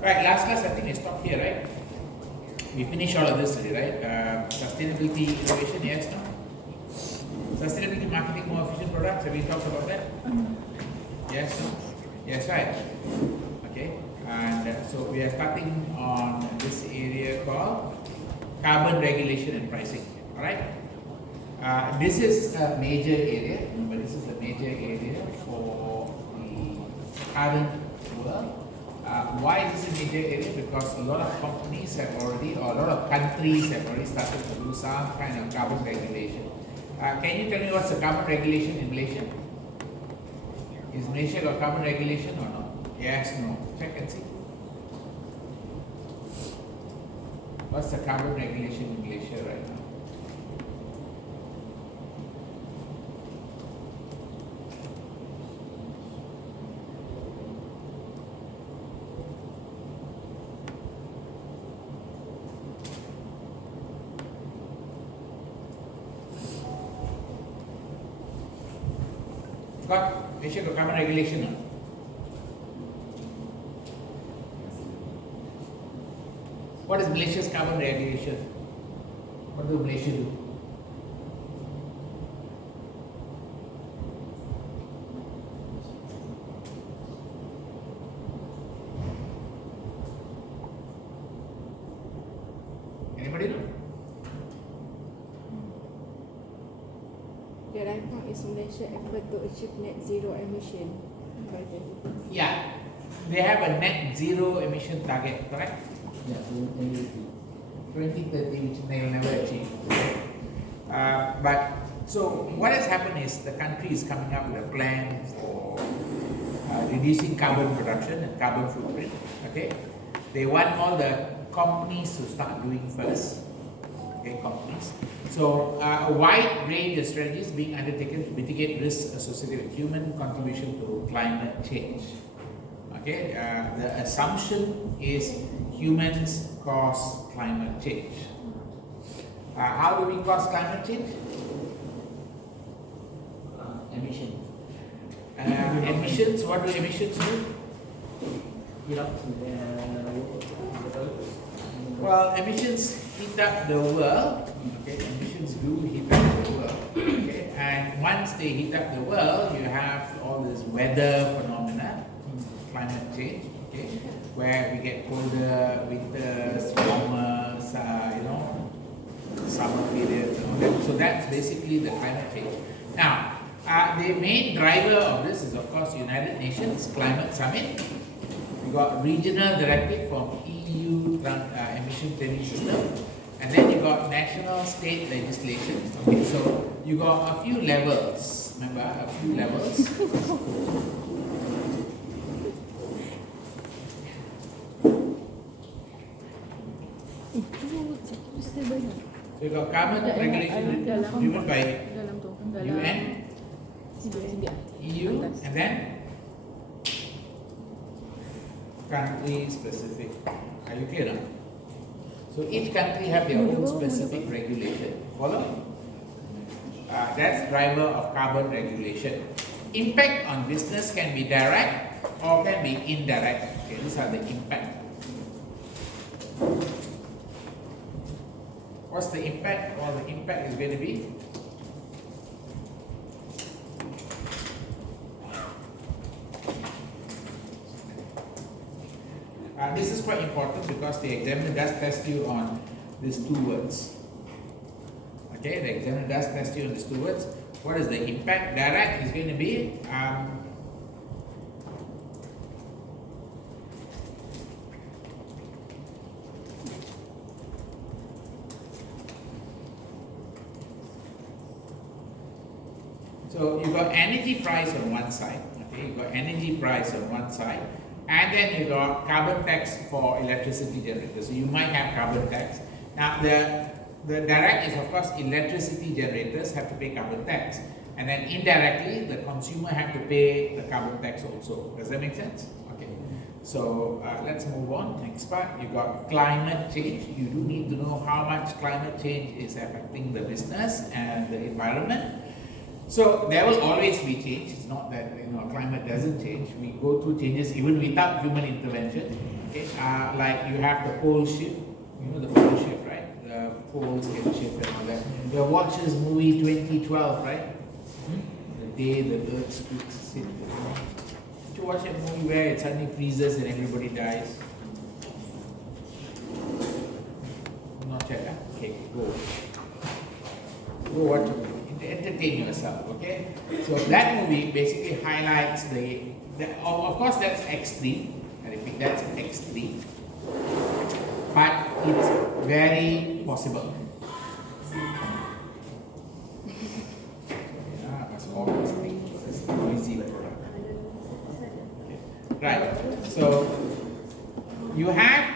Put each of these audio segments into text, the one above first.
Right, last class I think we stopped here, right? We finished all of this today, right? Sustainability, innovation, yes, no? Sustainability, marketing, more efficient products, have we talked about that? Yes, no? Yes, right. Okay, and so we are starting on this area called carbon regulation and pricing, alright? This is a major area, remember this is a major area for the current world. Why is this a major area? Because a lot of companies have already, or a lot of countries have already started to do some kind of carbon regulation. Can you tell me what's the carbon regulation in Malaysia? Is Malaysia got carbon regulation or not? Yes, no. Check and see. What's the carbon regulation in Malaysia right now? Got Malaysia got carbon regulation or not? What is Malaysia's carbon regulation? What do Malaysia do? Anybody know? The right point is Malaysia effort to achieve net zero emission by 2050. Yeah, they have a net zero emission target, correct? Yeah, 2030, which they will never achieve. But so what has happened is the country is coming up with a plan for reducing carbon production and carbon footprint. Okay, they want all the companies to start doing first. Okay, companies. So a wide range of strategies being undertaken to mitigate risks associated with human contribution to climate change. Okay, the assumption is humans cause climate change. How do we cause climate change? emission. Emissions, what do emissions do? Well, emissions heat up the world. Okay, emissions do heat up the world. Okay, and once they heat up the world, you have all this weather phenomena, climate change. Okay, where we get colder winters, warmer, summer periods. So that's basically the climate change. Now, the main driver of this is, of course, United Nations Climate Summit. We got regional directive from EU emission trading system, and then you got national state legislation. Okay, so you got a few levels. Remember, a few levels. So you got carbon regulation driven by UN, CBI. EU, and then country specific. Are you clear now? So each country have their own specific regulation. Follow? That's driver of carbon regulation. Impact on business can be direct or can be indirect. Okay, these are the impact. What's the impact? Well, the impact is going to be this is quite important because the examiner does test you on these two words. Okay, the examiner does test you on these two words. What is the impact? Direct is going to be so you got energy price on one side. Okay, you got energy price on one side. And then you got carbon tax for electricity generators. So you might have carbon tax. Now the direct is, of course, electricity generators have to pay carbon tax. And then indirectly the consumer have to pay the carbon tax also. Does that make sense? Okay. So let's move on. Next part, you got climate change. You do need to know how much climate change is affecting the business and the environment. So there will always be change. It's not that climate doesn't change. We go through changes even without human intervention. Okay. like you have the pole shift, you know the pole shift, right? The poles get shift and all that. You have watched this movie 2012, right? The day the earth splits. Did you watch that movie where it suddenly freezes and everybody dies? Not yet, huh? Okay, go. Go watch it. Entertain yourself, okay? So that movie basically highlights of course that's extreme. I repeat, that's extreme. But it's very possible. Yeah, that's always it's noisy product. Okay. Right. So you have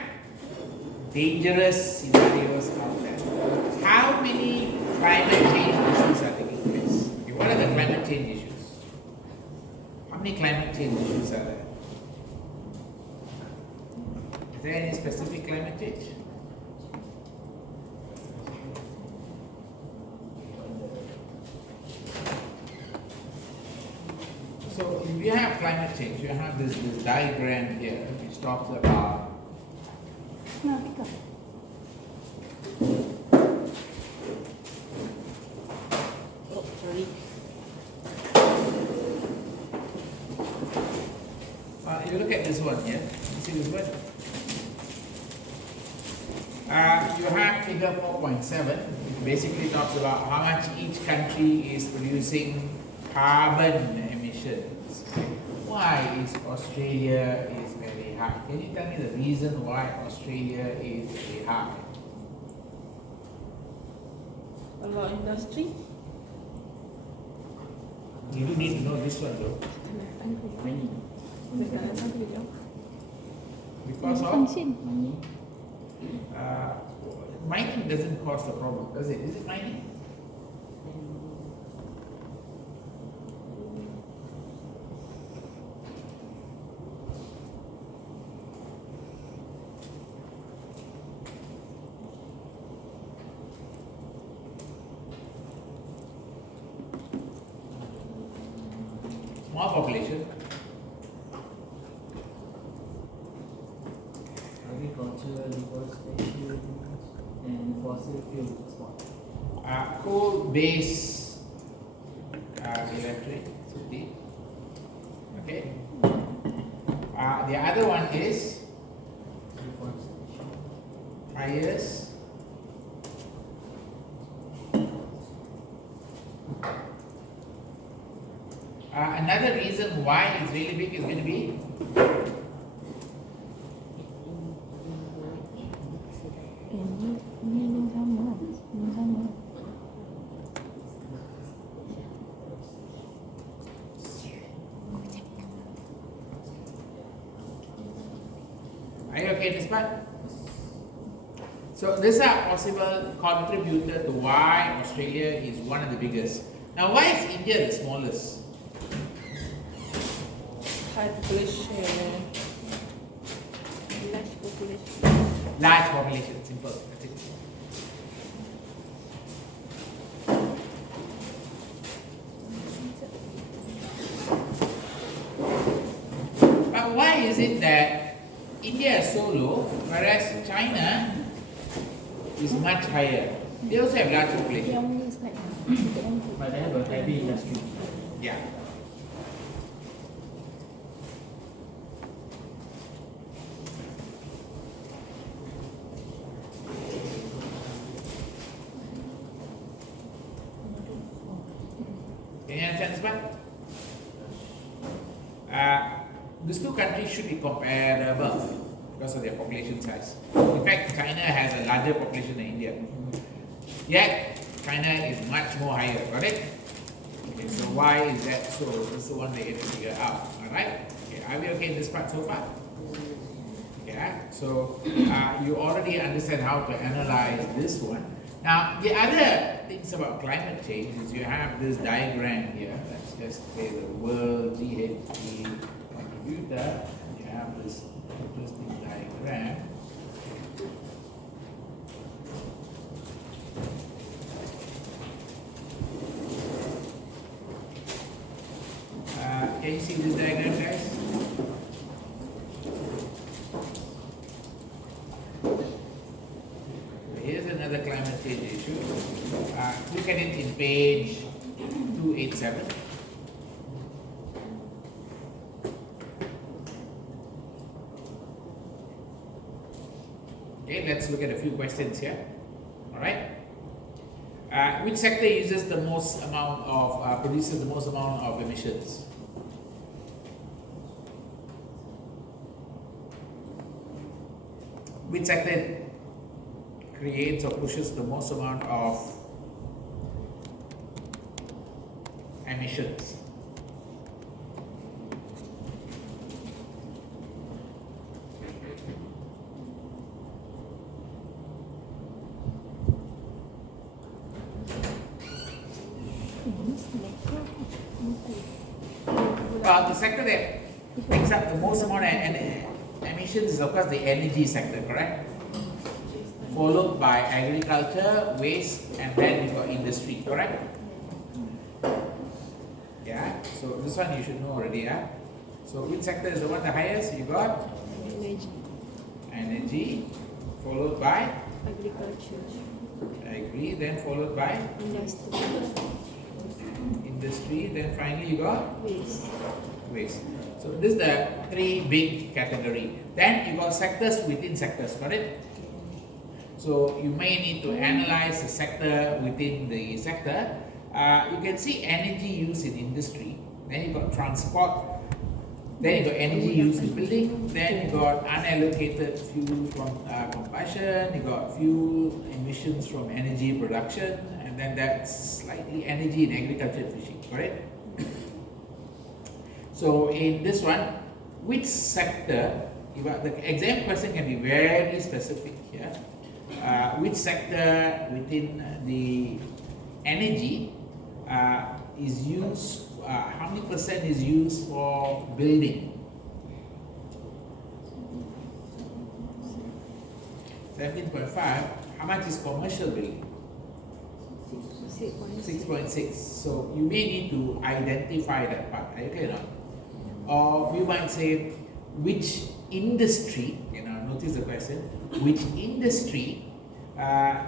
dangerous scenarios out there. How many climate change issues are taking place? Okay, what are the climate change issues? How many climate change issues are there? Is there any specific climate change? So if you have climate change, you have this diagram here which talks about if you look at this one here, you see this one? You have figure 4.7, which basically talks about how much each country is producing carbon emissions. Why is Australia is very high? Can you tell me the reason why Australia is very high? A lot industry. You do need to know this one though. Because of mining doesn't cause the problem, does it? Is it mining? Small population. Agriculture, deforestation, and fossil fuel export. Coal-based electricity. Okay. The other one is Deforestation. tires. Another reason why it's really big is going to be Are you okay this part? So these are possible contributor to why Australia is one of the biggest. Now why is India the smallest? High population. Large population. Large population, simple. That's it. But why is it that India is so low, whereas China is much higher? They also have large population. But they have a heavy industry. Yeah. Can you understand this part? These two countries should be comparable because of their population size. In fact, China has a larger population than India. Yet, China is much more higher, correct? Okay, so why is that so? This is the one they have to figure out, alright? Okay, are we okay in this part so far? Yeah, so you already understand how to analyze this one. Now, the other things about climate change is you have this diagram here. Let's just say the world GHG contributor. You have this interesting diagram. Can you see this diagram, guys? another climate change issue. Look at it in page 287. Okay, let's look at a few questions here. All right. Which sector uses the most amount of, produces the most amount of emissions? Which sector creates or pushes the most amount of emissions? The sector that takes up the most amount of emissions is of course the energy sector, correct? Followed by agriculture, waste, and then you got industry, correct? Yeah, so this one you should know already, yeah? So which sector is the one the highest? You got energy, followed by Agriculture. agri, then followed by industry, then finally you got Waste. waste. So this is the three big category. Then you got sectors within sectors, correct? So you may need to analyze the sector within the sector. You can see energy use in industry. Then you got transport. Then you got energy use in building. Then you got unallocated fuel from combustion. You got fuel emissions from energy production, and then that's slightly energy in agriculture and fishing, correct? So in this one, which sector? The exam question can be very specific here. Which sector within the energy is used? How many percent is used for building? 17.5. How much is commercial building? 6.6. So you may need to identify that part. Are you okay or not? Or we might say, which industry? Notice the question. Which industry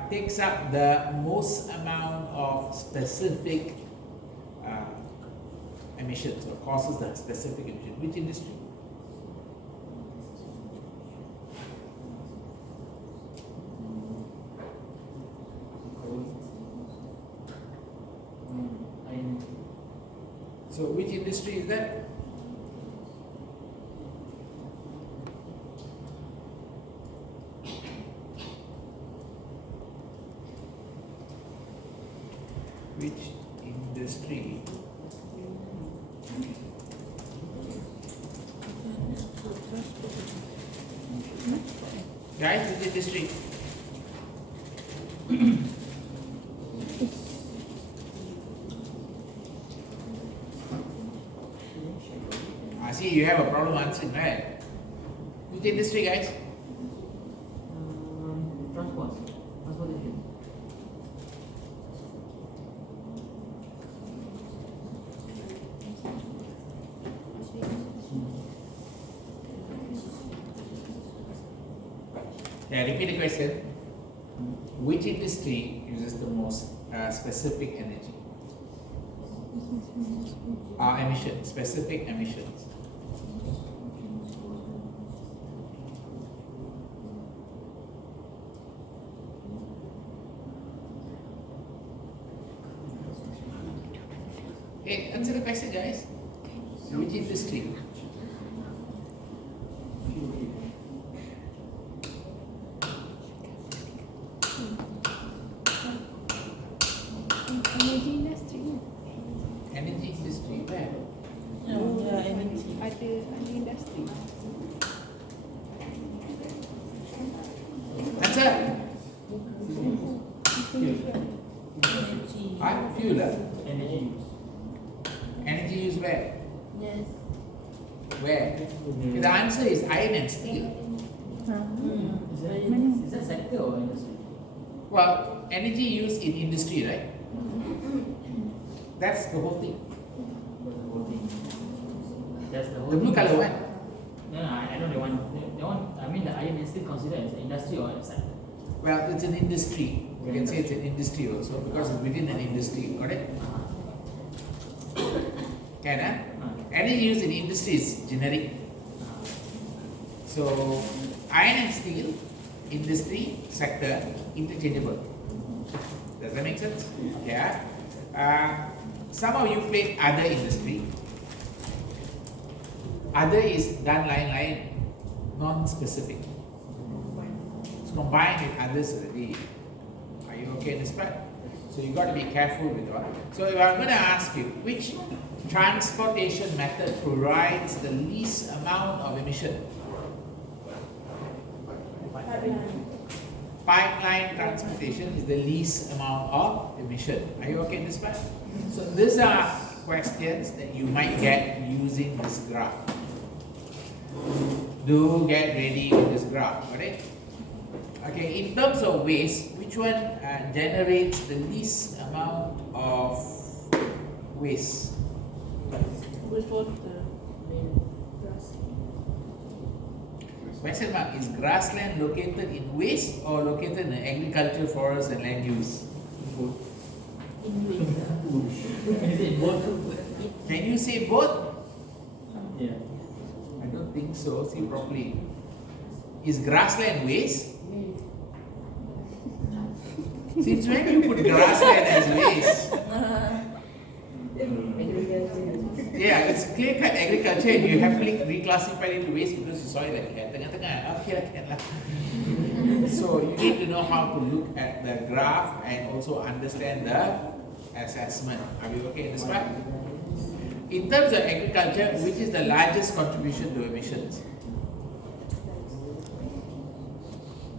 takes up the most amount of specific emissions or causes the specific emission? Which industry? So which industry is that? Which industry? Guys, which industry? I see you have a problem answering, right? Which industry, guys? Transportation. Yeah, repeat the question. Which industry uses the most specific energy? Emissions, specific emissions. Hey, answer the question, guys. Which industry? Energy industry. Energy industry, where? energy. Ada industri. Answer. Energy. Fuel. Energy use. Energy use where? Yes. Where? The answer is iron and steel. Is that sector or industry? Well, energy used in industry, right? That's the whole thing. That's the whole thing. That's the whole The blue thing. color one. No, I know the one. The one. I mean, the iron is still considered as an industry or a sector. Well, it's an industry. You can say it's an industry also because it's within an industry, got it? Can Any used in industry is generic. So iron and steel, industry, sector, interchangeable. Does that make sense? Yeah. Some of you played other industry. Other is done line, non-specific. It's combined with others already. Are you okay in this part? So you got to be careful with what. So if I'm going to ask you, which transportation method provides the least amount of emission? Pipeline transportation is the least amount of emission. Are you okay in this part? So these are questions that you might get using this graph. Do get ready with this graph, alright? Okay, in terms of waste, which one generates the least amount of waste? Wastewater. Question mark, is grassland located in waste or located in agriculture, forest and land use? In waste. Is it both? Can you say both? Yeah. I don't think so. See properly. Is grassland waste? Since when you put grassland as waste? Yeah, it's clear cut agriculture and you have reclassified it to waste because you saw it like tengah-tengah. Okay lah, can lah. So you need to know how to look at the graph and also understand the assessment. Are we okay in this part? In terms of agriculture, which is the largest contribution to emissions?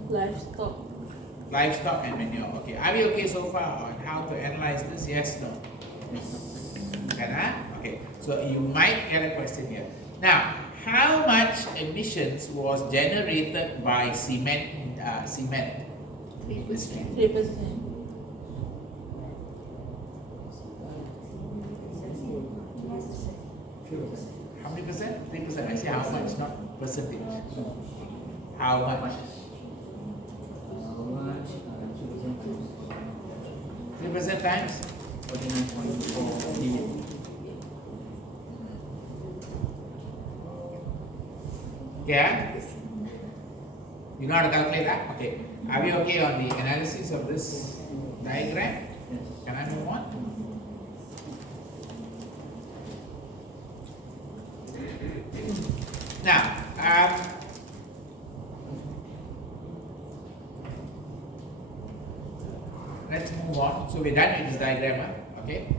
Livestock. Livestock and manure. Okay, are we okay so far on how to analyze this? Yes, no? Can Okay, so you might get a question here. Now, how much emissions was generated by cement industry? 3%. How many percent? 3%. I say how much, not percentage. How much? 3% times 49.4 billion. Okay. You know how to calculate that? Okay. Are we okay on the analysis of this diagram? Can I move on? Now, let's move on. So we're done with this diagram, okay?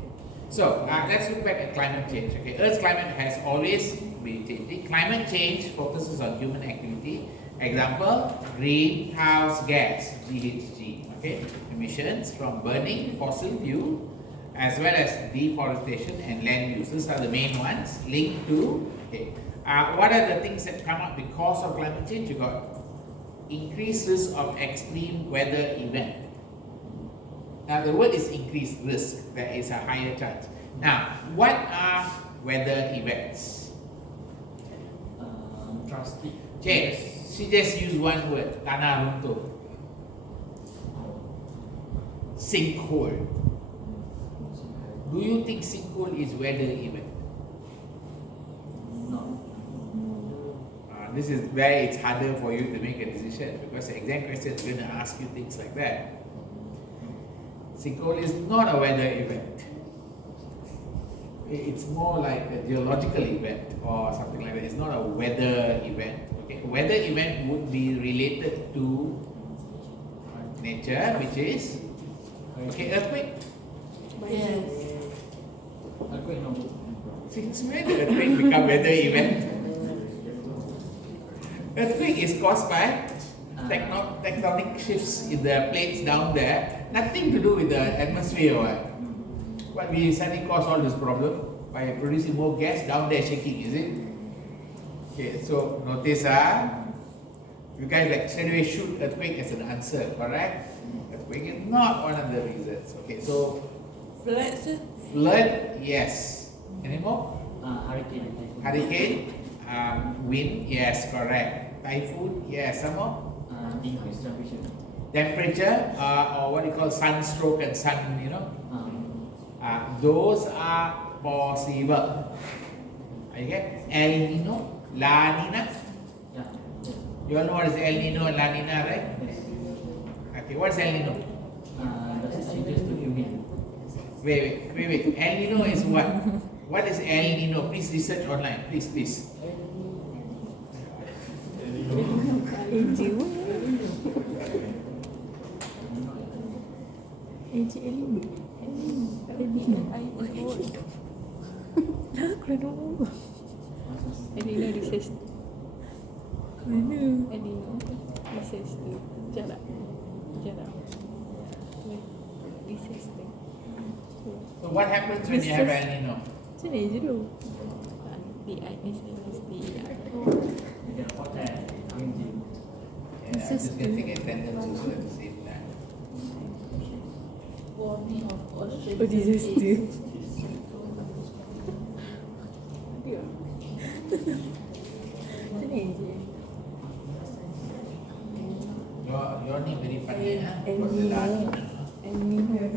So let's look back at climate change. Okay, Earth's climate has always been changing. Climate change focuses on human activity. Example: greenhouse gas (GHG). Okay, emissions from burning fossil fuel, as well as deforestation and land use. These are the main ones linked to. Okay, what are the things that come up because of climate change? You got increases of extreme weather event. Now the word is increased risk. There is a higher chance. Now, what are weather events? Drastic. She just used one word. Tanah runtuh. Sinkhole. Do you think sinkhole is weather event? No. This is where it's harder for you to make a decision because the exam question is going to ask you things like that. Sinkhole is not a weather event. It's more like a geological event or something like that. It's not a weather event. Okay, weather event would be related to nature, which is earthquake. Yes. Earthquake no. Since when did earthquake become weather event? Earthquake is caused by tectonic shifts in the plates down there. Nothing to do with the atmosphere. But we suddenly cause all this problem by producing more gas down there shaking, is it? Okay, so notice you guys like straight away shoot earthquake as an answer, correct? Earthquake is not one of the reasons. Okay, so Flood, sir? flood, yes. Any more? Hurricane. Hurricane, wind, yes, correct. Typhoon, yes. Some more? Increased temperature. temperature or what you call sunstroke and sun, those are possible. Okay? El Nino, La Nina. Yeah. You all know what is El Nino and La Nina, right? Yes. Okay, what's El Nino? That's changes to humid. Wait. El Nino is what? What is El Nino? Please research online. Please. Elino recess. Elino recess tu. Jarak. Recess tu. So what happens when you have El Nino? Macam mana je tu? D-I-S-S-D-I. You get hot air coming in. Yeah, I'm just getting attendance also at the same time. Warming of ocean. Oh, disaster. Macam ni je. Your name very funny, huh? El What's the last Nino. one? El Nino. Yang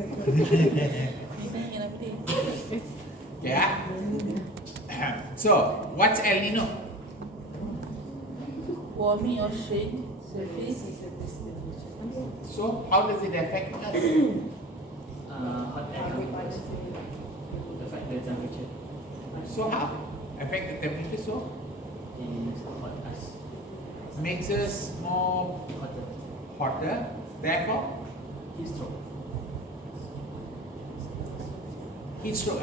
apa dia? Yeah. So, what's El Nino? Warming ocean surface. So, how does it affect us? Hot air coming affect the temperature. So how? Affect the temperature, so It's hot as makes us more hotter. Therefore, heat stroke. heat stroke.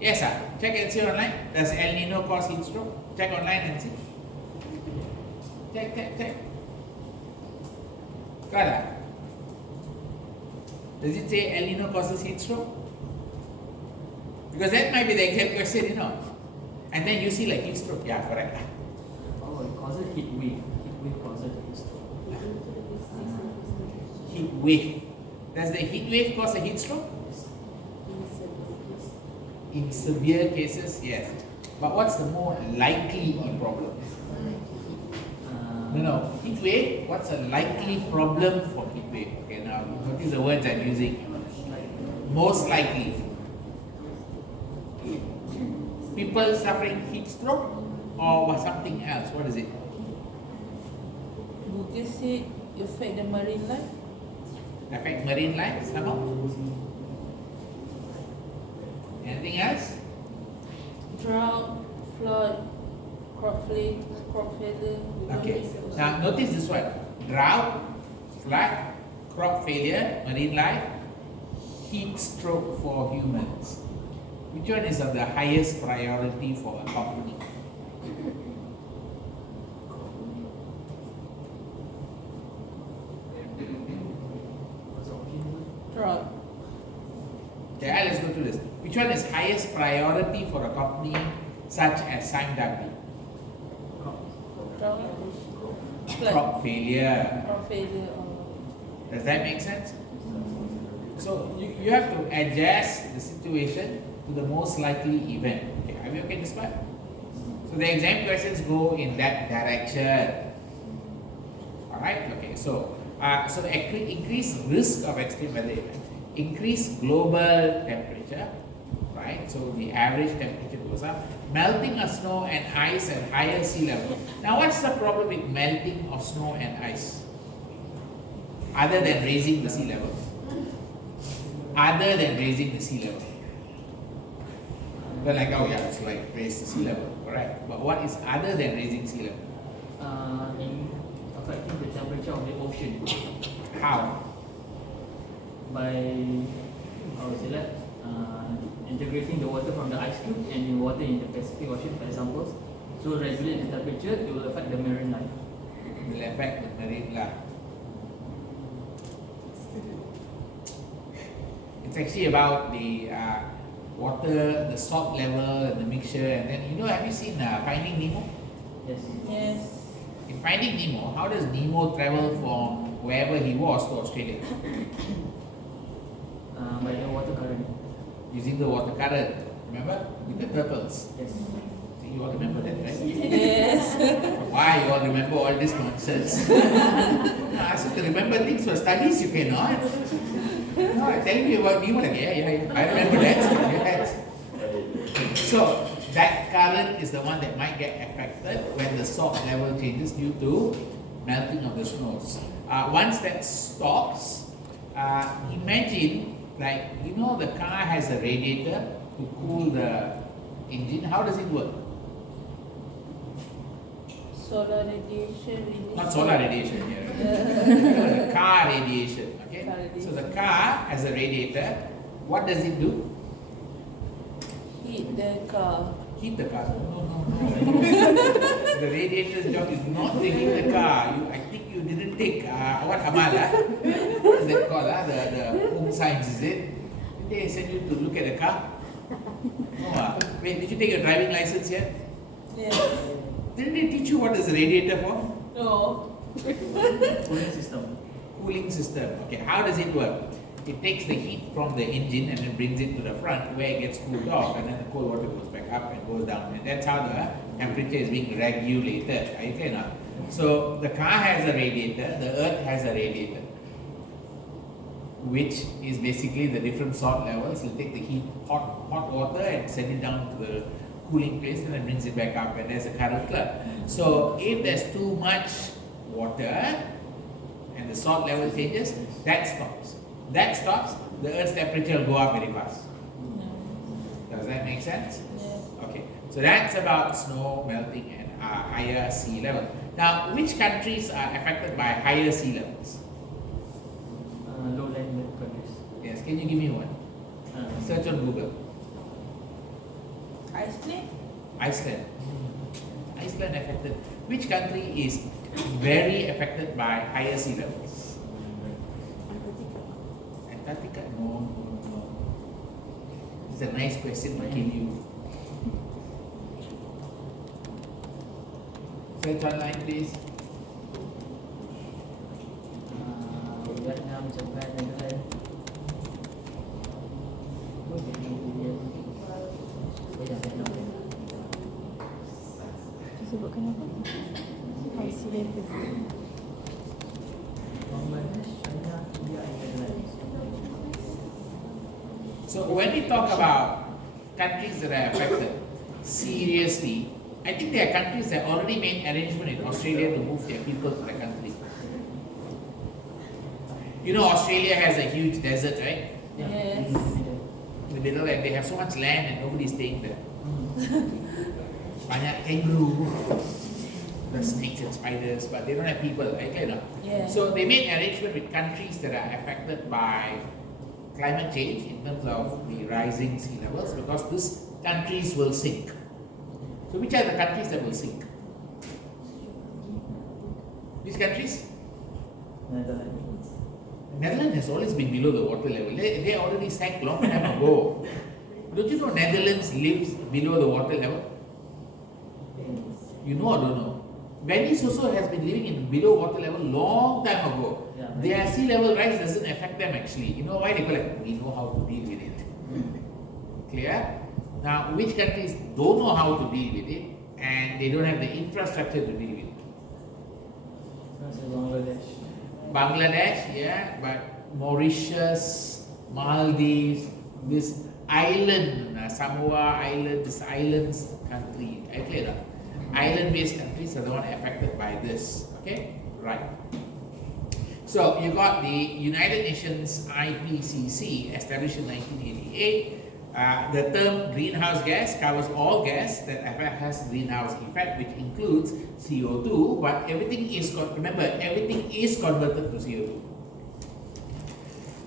Yes, sir. Check and see online. Does El Nino cause heat stroke? Check online and see. Check. Got it? Does it say El Nino causes heat stroke? Because that might be the exam question, And then you see like heat stroke. Yeah, correct. Oh, it causes heat wave. Heat wave causes heat stroke. Heat wave. Does the heat wave cause a heat stroke? In severe cases, yes. But what's the more likely problem? No. Heat wave, what's a likely problem for heat wave? Okay, now notice the words I'm using. Most likely. People suffering heat stroke or something else? What is it? Google said affect the marine life. Affect marine life somehow? Anything else? Drought, flood, crop failure. Okay. Now notice this one. Drought, flood, crop failure, marine life, heat stroke for humans. Which one is of the highest priority for a company? Drought. Okay, let's go to this. Which one is highest priority for a company such as Sime Drought. Flood. Crop failure. Crop failure. Does that make sense? So you have to adjust the situation to the most likely event. Okay, are we okay this part? So the exam questions go in that direction. Alright, okay, so increased risk of extreme weather event, increased global temperature, right? So the average temperature goes up, melting of snow and ice and higher sea level. Now what's the problem with melting of snow and ice? Other than raising the sea level. Other than raising the sea level. They're like, oh yeah, it's like raise the sea level, correct. But what is other than raising sea level? In affecting the temperature of the ocean How? by integrating the water from the ice cube and the water in the Pacific Ocean, for example. So regulate the temperature, it will affect the marine life. It will affect the marine life. It's actually about the water, the salt level, and the mixture. And then, have you seen Finding Nemo? Yes. Yes. In Finding Nemo, how does Nemo travel from wherever he was to Australia? By the water current. Using the water current. Remember? With the turtles. Yes. You all remember that, right? Yes. Why you all remember all this nonsense? I ask you to remember things for studies, you cannot. No, I tell you about me, yeah, I remember that. Yes. So that current is the one that might get affected when the salt level changes due to melting of the snows. Once that stops, imagine, like, you know, the car has a radiator to cool the engine. How does it work? Solar radiation. Not solar radiation here. The car radiation. Okay. Car radiation. So the car has a radiator. What does it do? Heat the car. Heat the car. No. The radiator's job is not to heat the car. I think you didn't take what Amal? What is that called? The home science, is it? Did they send you to look at the car? No. Wait, did you take your driving license yet? Yes. Didn't they teach you what is a radiator for? No. Cooling system. Cooling system. Okay, how does it work? It takes the heat from the engine and then brings it to the front where it gets cooled off, and then the cold water goes back up and goes down, and that's how the temperature is being regulated. Are you clear now? So the car has a radiator, the earth has a radiator, which is basically the different salt levels. It'll take the heat, hot water, and send it down to the cooling place, and then brings it back up, and there's a current flow. So if there's too much water and the salt level changes, that stops. That stops, the earth's temperature will go up very fast. Does that make sense? Yes. Okay, so that's about snow melting and higher sea level. Now, which countries are affected by higher sea levels? Lowland countries. Yes, can you give me one? Search on Google. Iceland? Iceland. Iceland affected. Which country is very affected by higher sea levels? Antarctica? No. It's a nice question, but kill you. Search online, please. Vietnam, Japan, Netherlands. Sebutkan apa? Iceland. Bangladesh, China, India, and Netherlands. So when we talk about countries that are affected seriously, I think there are countries that already made arrangement in Australia to move their people to the country. You know, Australia has a huge desert, right? Yes. In the middle, and they have so much land and nobody's staying there. Banyak kangaroo, the snakes and spiders, but they don't have people, right? Yeah. So they made arrangement with countries that are affected by climate change in terms of the rising sea levels, because these countries will sink. So which are the countries that will sink? Which countries? Netherlands. Netherlands has always been below the water level. They already sank long time ago. Don't you know Netherlands lives below the water level? You know or don't know? Venice also has been living in below water level long time ago. Yeah. Their sea level rise doesn't affect them actually. You know why? They go like, we know how to deal with it. Clear? Now, which countries don't know how to deal with it and they don't have the infrastructure to deal with it? That's Bangladesh. Bangladesh, yeah, but Mauritius, Maldives, this island, Samoa Island, this islands country, island-based countries are the one affected by this. Okay, right. So you got the United Nations IPCC established in 1988. The term greenhouse gas covers all gas that has greenhouse effect, which includes CO2. But everything is everything is converted to CO2.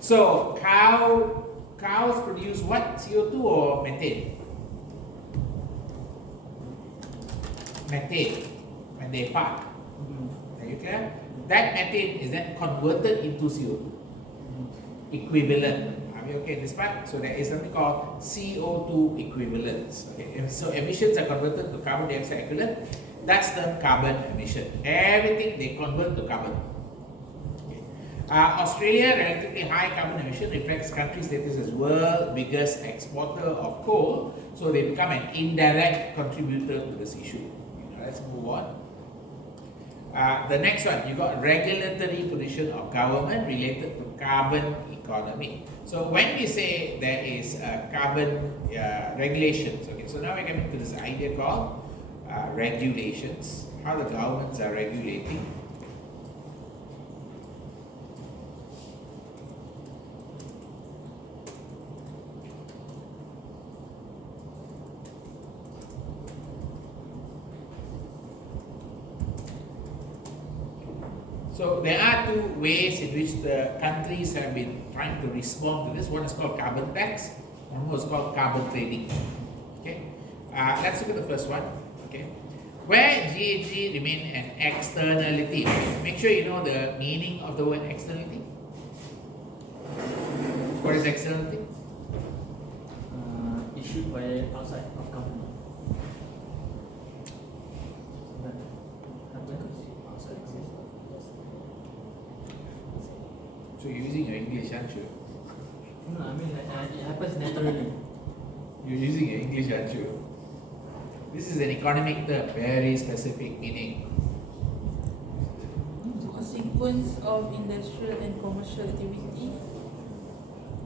So cows produce what? CO2 or methane? Methane when they fart. Are you clear? That methane is then converted into CO2 equivalent. Are we okay in this part? So there is something called CO2 equivalents. Okay, and so emissions are converted to carbon dioxide equivalent. That's the carbon emission. Everything they convert to carbon. Okay. Australia, relatively high carbon emission, reflects country status as world biggest exporter of coal, so they become an indirect contributor to this issue. Let's move on. The next one, you got regulatory position of government related to carbon economy. So when we say there is carbon regulations, okay, so now we're coming to this idea called regulations, how the governments are regulating. So there are two ways in which the countries have been trying to respond to this. One is called carbon tax, and one is called carbon trading. Okay, let's look at the first one. Okay, where GHG remain an externality. Make sure you know the meaning of the word externality. What is externality? Issued by outside of company. So you're using your English, aren't you? No, I mean it happens naturally. You're using your English, aren't you? This is an economic term, very specific meaning. A sequence of industrial and commercial activity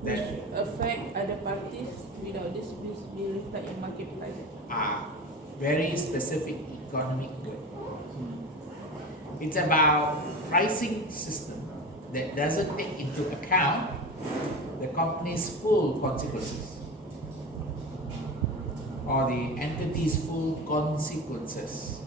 which That affect other parties without this be reflected in market price. are very specific economic term. It's about pricing system that doesn't take into account the company's full consequences or the entity's full consequences.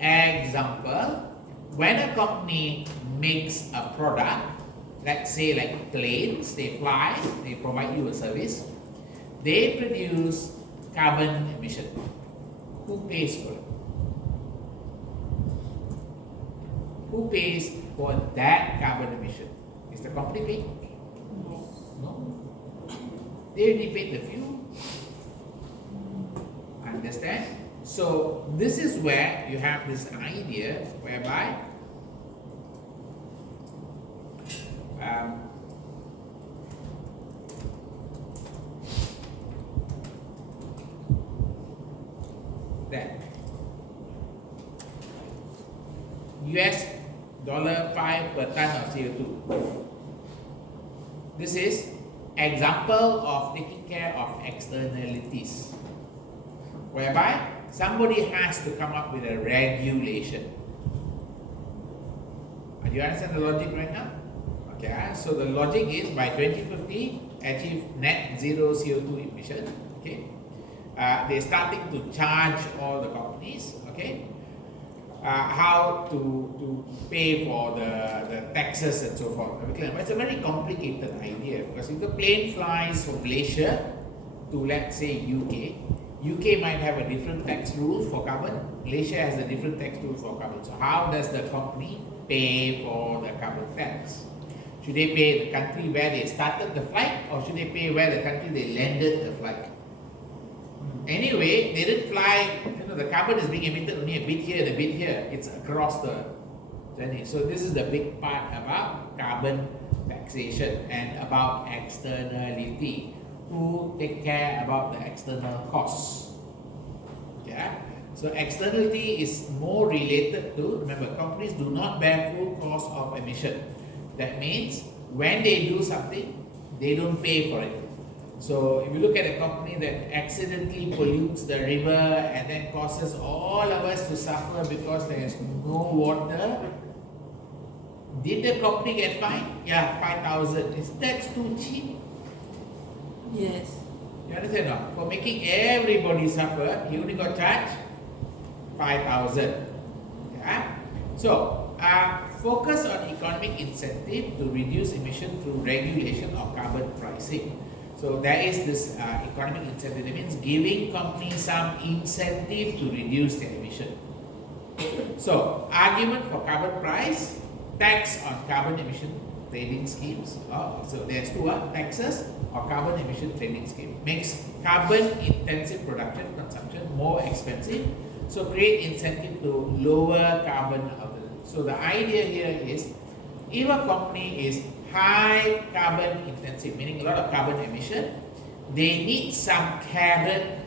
Example, when a company makes a product, let's say like planes, they fly, they provide you a service, they produce carbon emission. Who pays for it? Who pays for that carbon emission? Is the company paying? No. They only paid the fuel. Understand? So this is where you have this idea whereby that US $5 per ton of CO2. This is example of taking care of externalities, whereby somebody has to come up with a regulation. Do you understand the logic right now? Okay, so the logic is by 2050 achieve net zero CO2 emission. Okay, they're starting to charge all the companies. Okay, how to pay for the taxes and so forth. It's a very complicated idea because if the plane flies from Malaysia to, let's say, UK might have a different tax rules for carbon. Malaysia has a different tax rules for carbon. So how does the company pay for the carbon tax? Should they pay the country where they started the flight, or should they pay where the country they landed the flight? Anyway, they didn't fly, the carbon is being emitted only a bit here and a bit here. It's across the journey. So this is the big part about carbon taxation and about externality. Who take care about the external costs? Yeah. So externality is more related to, remember, companies do not bear full cost of emission. That means when they do something, they don't pay for it. So if you look at a company that accidentally pollutes the river and then causes all of us to suffer because there is no water, did the company get fined? Yeah, 5,000. Is that too cheap? Yes. You understand now? For making everybody suffer, he only got charged 5,000. Yeah? So, focus on economic incentive to reduce emission through regulation or carbon pricing. So there is this economic incentive. That means giving companies some incentive to reduce their emission. So, argument for carbon price, tax on carbon emission trading schemes. So there's two taxes or carbon emission trading scheme. Makes carbon intensive production consumption more expensive. So create incentive to lower carbon alternatives. So the idea here is if a company is high carbon intensive, meaning a lot of carbon emission, they need some carrot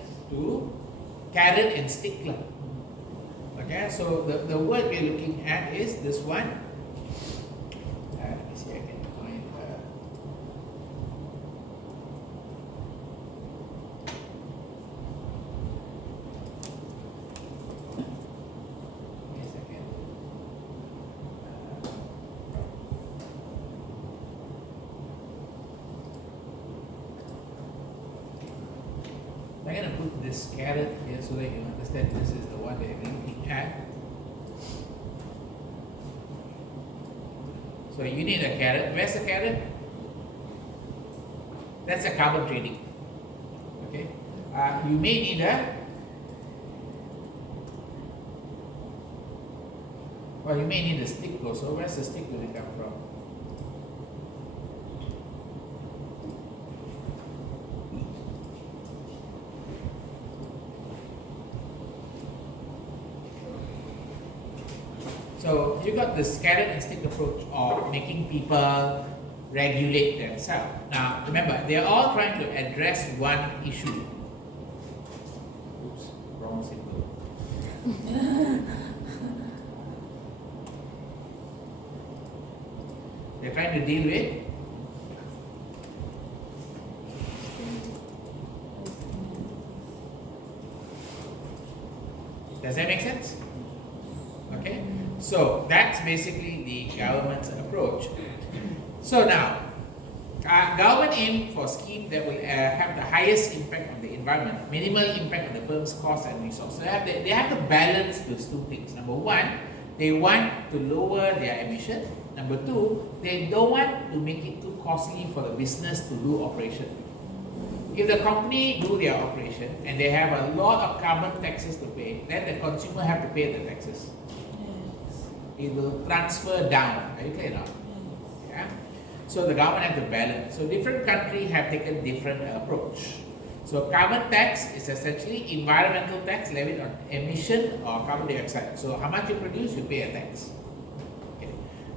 and stick. Okay, so the word we're looking at is this one. Let me see, I can find. Give me a second. I'm going to put this carrot here so that you understand this is the one that you're looking at. So you need a carrot. Where's the carrot? That's a carbon trading. Okay. You may need a stick also. Where's the stick will it come from? So you got this carrot and stick approach of making people regulate themselves. Now remember, they are all trying to address one issue. Oops, wrong symbol. They're trying to deal with Does that make sense? Okay, so that's basically the government's approach. So now, government aim for scheme that will have the highest impact on the environment, minimal impact on the firm's cost and resource. So they have to balance those two things. Number one, they want to lower their emission. Number two, they don't want to make it too costly for the business to do operation. If the company do their operation and they have a lot of carbon taxes to pay, then the consumer have to pay the taxes. It will transfer down. Are you clear now? Yeah. So the government have to balance. So different countries have taken different approach. So carbon tax is essentially environmental tax levied on emission or carbon dioxide. So how much you produce, you pay a tax. Okay.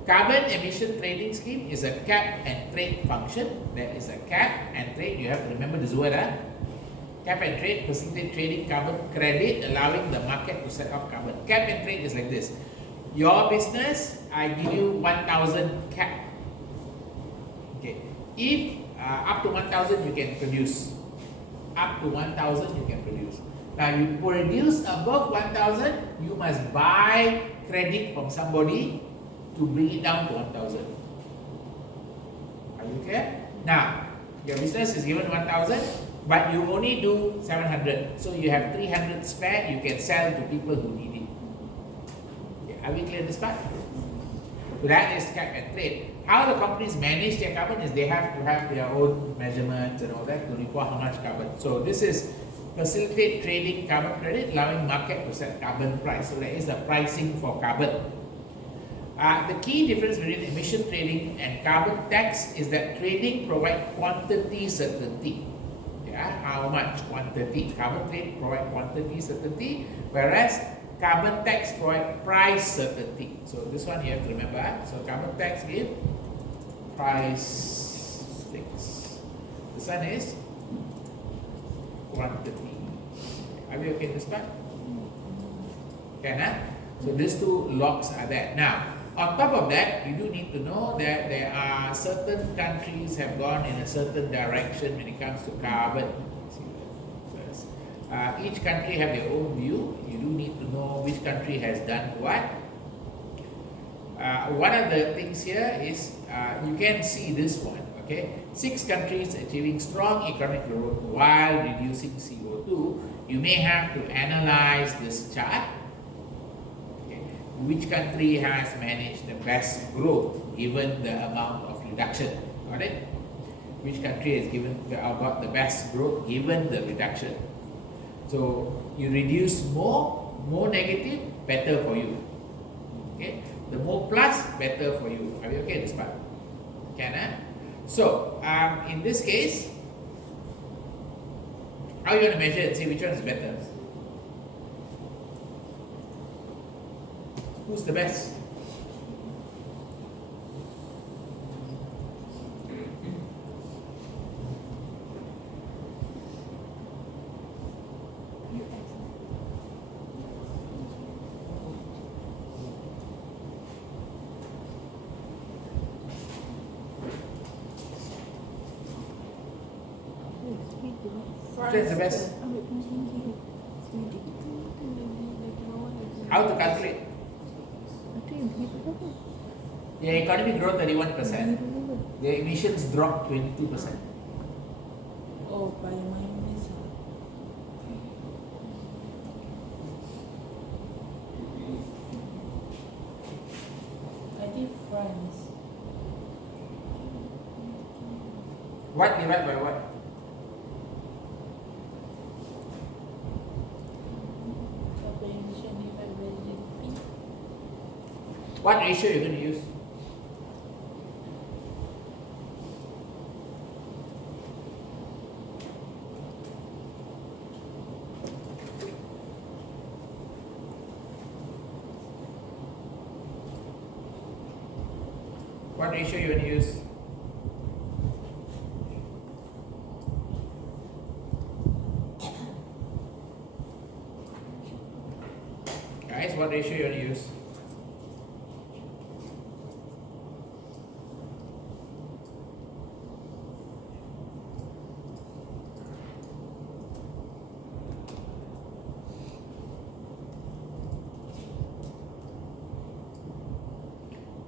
Carbon emission trading scheme is a cap and trade function. There is a cap and trade. You have to remember this word. Cap and trade facilitate trading carbon credit, allowing the market to set off carbon. Cap and trade is like this. Your business, I give you 1,000 cap. Okay. If up to 1,000 you can produce. Up to 1,000 you can produce. Now you produce above 1,000, you must buy credit from somebody to bring it down to 1,000. Are you clear? Now, your business is given 1,000, but you only do 700. So you have 300 spare, you can sell to people who need it. Okay, are we clear this part? So that is cap and trade. How the companies manage their carbon is they have to have their own measurements and all that to report how much carbon. So this is facilitate trading carbon credit, allowing market to set carbon price. So there is a pricing for carbon. The key difference between emission trading and carbon tax is that trading provides quantity certainty. Yeah, how much quantity? Carbon trade provides quantity certainty, whereas carbon tax provides price certainty. So this one you have to remember. So carbon tax gives price fix. This one is quantity. Are we okay with this part? Okay, so these two locks are there. Now, on top of that, you do need to know that there are certain countries have gone in a certain direction when it comes to carbon. Each country have their own view. You do need to know which country has done what. One of the things here is you can see this one. Okay, 6 countries achieving strong economic growth while reducing CO2. You may have to analyze this chart. Okay, which country has managed the best growth given the amount of reduction? Got it? Which country has got the best growth given the reduction? So you reduce more negative, better for you. Okay, the more plus, better for you. Are you okay this part? Can So in this case, how are you going to measure and say which one is better? Who's the best? That's the best. Ambil kunci kiri. Sedikit tu kan lagi bawah lagi. How to calculate? Itu yang biru apa? The economy growth 31%. Biru apa? The emissions dropped 22%. Oh, by minus. I think France. What divided by what? Carbon emission divided by GDP. What ratio you're going to use? What ratio you going to use? Guys, what ratio you going to use?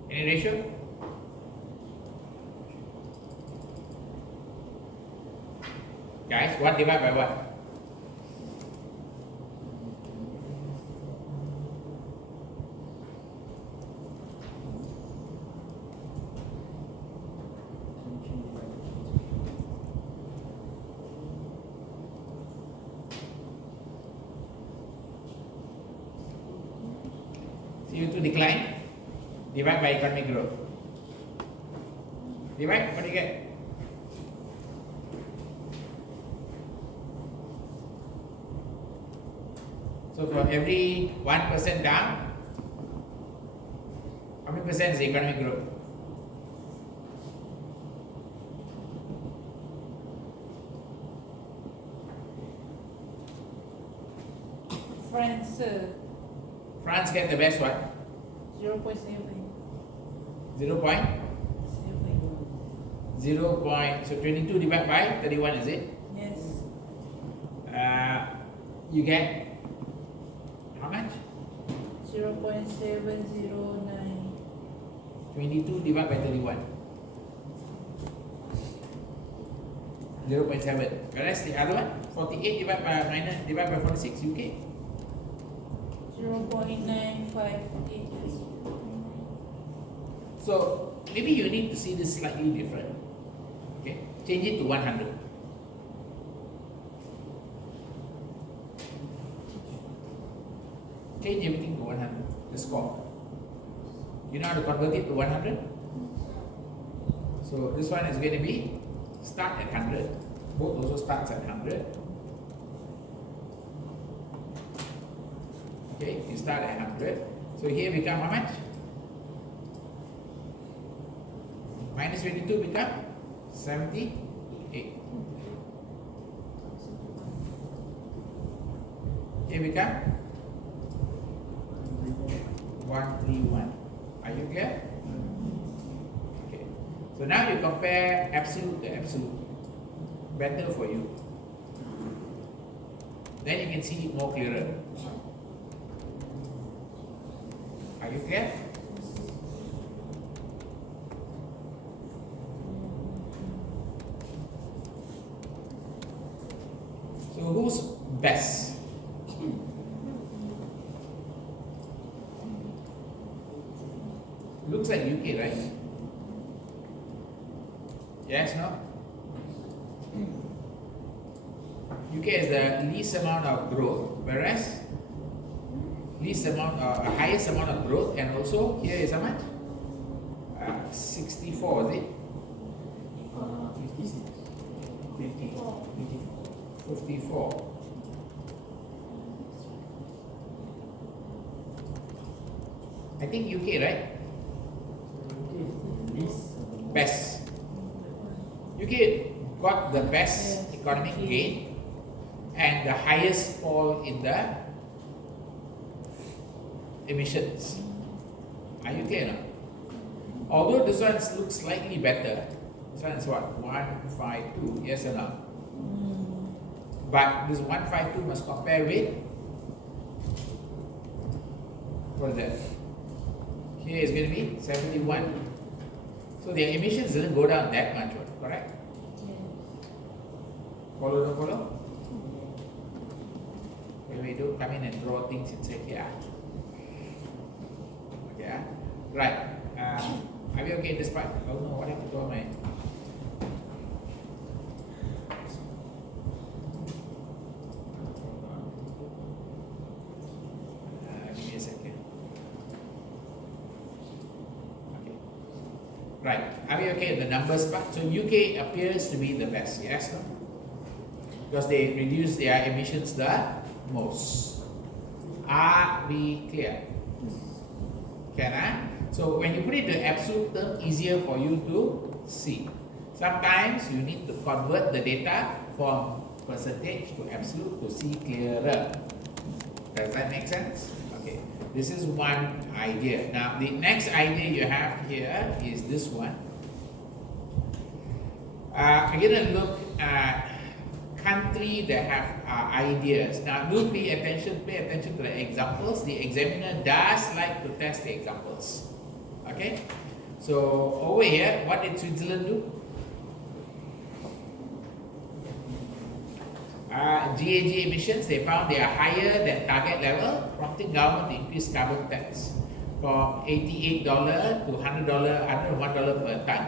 Any ratio? Guys, what divide by what? CO2 decline, divide by economic growth. Divide, what do you get? So for every 1% down, how many percent is the economic growth? France, France get the best one, 0.7. 0 point, 0 point, so 22 divided by 31 is it? Yes. You get how much? 0.709. 22 divided by 31. 0.7. Whereas the other one, 48 divided by 46, UK. 0.9583. So maybe you need to see this slightly different. Okay, change it to 100. Change everything to 100. The score. You know how to convert it to 100? So this one is going to be start at 100. Both also starts at 100. Okay, you start at 100. So here become how much? Minus 22 become 78. Here become 131. Are you clear? Okay. So now you compare absolute to absolute. Better for you. Then you can see it more clearer. Are you clear? So who's best? Looks like UK, right? Yes, no? UK is the least amount of growth, whereas highest amount of growth, and also here is how much? 64, is it? 54. I think UK, right? Best. UK got the best economic gain and the highest fall in the emissions. Are you clear now? Although this one looks slightly better, this one is what? 152, yes or no? But this 152 must compare with, what is that? Here is going to be 71. So their emissions doesn't go down that much, correct? Follow, don't follow? When we do come in and draw things inside here. Okay, right. Are we okay in this part? Oh no, what have to draw my. Give me a second. Okay. Right. Are we okay in the numbers part? So UK appears to be the best, yes? No? Because they reduce their emissions the most. Are we clear? Can So when you put it to absolute term, easier for you to see. Sometimes you need to convert the data from percentage to absolute to see clearer. Does that make sense? Okay. This is one idea. Now the next idea you have here is this one. I'm going to look at country that have ideas. Now do pay attention to the examples. The examiner does like to test the examples. Okay, so over here, what did Switzerland do? GHG emissions, they found they are higher than target level, prompting government to increase carbon tax from $88 to $100, $101 per ton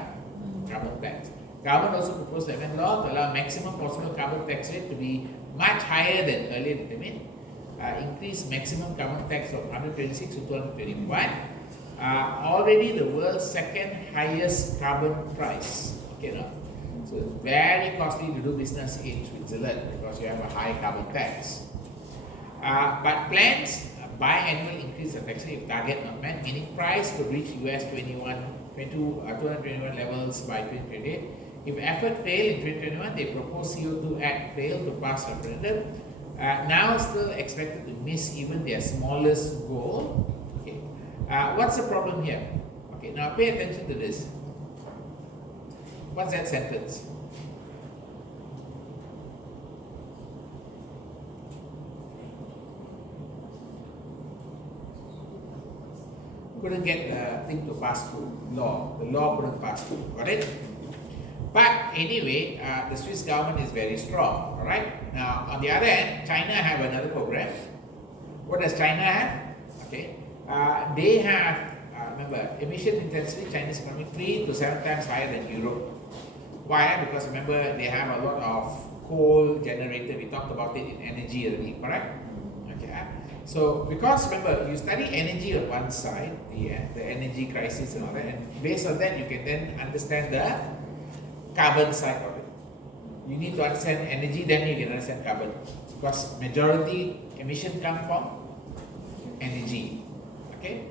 carbon tax. Government also proposed the amendment law to allow maximum possible carbon tax rate to be much higher than earlier determined. Increase maximum carbon tax from 126 to 221. Already the world's second highest carbon price. Okay, no? So it's very costly to do business in Switzerland because you have a high carbon tax. But plans biannual increase the tax rate if target not met, meaning price could reach US 221 levels by 2028. If effort failed in 2021, they propose CO2 Act failed to pass referendum. Now still expected to miss even their smallest goal. Okay. What's the problem here? Okay, now pay attention to this. What's that sentence? Couldn't get the thing to pass through, law. The law couldn't pass through, got it? But anyway, the Swiss government is very strong, alright? Now, on the other hand, China have another program. What does China have? Okay, they have, remember, emission intensity, Chinese economy 3 to 7 times higher than Europe. Why? Because remember, they have a lot of coal generated. We talked about it in energy already, correct? Okay. So, because remember, you study energy on one side, the energy crisis and all that, and based on that, you can then understand the carbon side of it. You need to understand energy, then you can understand carbon. Because majority emission come from energy. Okay?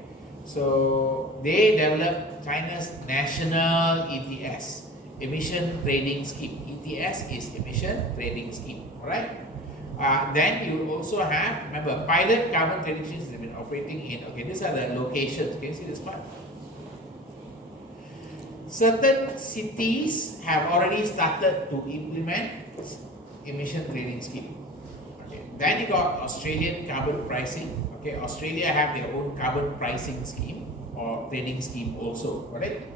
So, they developed China's national ETS, emission trading scheme. ETS is emission trading scheme. Alright? Then you also have, remember, pilot carbon trading schemes have been operating in, okay, these are the locations. Can you see this part? Certain cities have already started to implement emission trading scheme. Okay. Then you got Australian carbon pricing. Okay, Australia have their own carbon pricing scheme or trading scheme also, correct?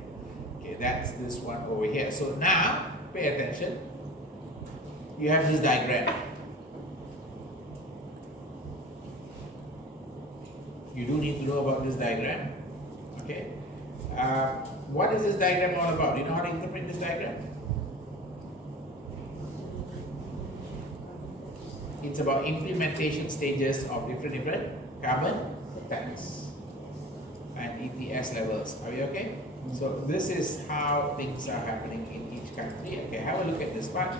Okay, that's this one over here. So now, pay attention. You have this diagram. You do need to know about this diagram. Okay. What is this diagram all about? Do you know how to interpret this diagram? It's about implementation stages of different carbon tax and ETS levels. Are we okay? So this is how things are happening in each country. Okay, have a look at this part.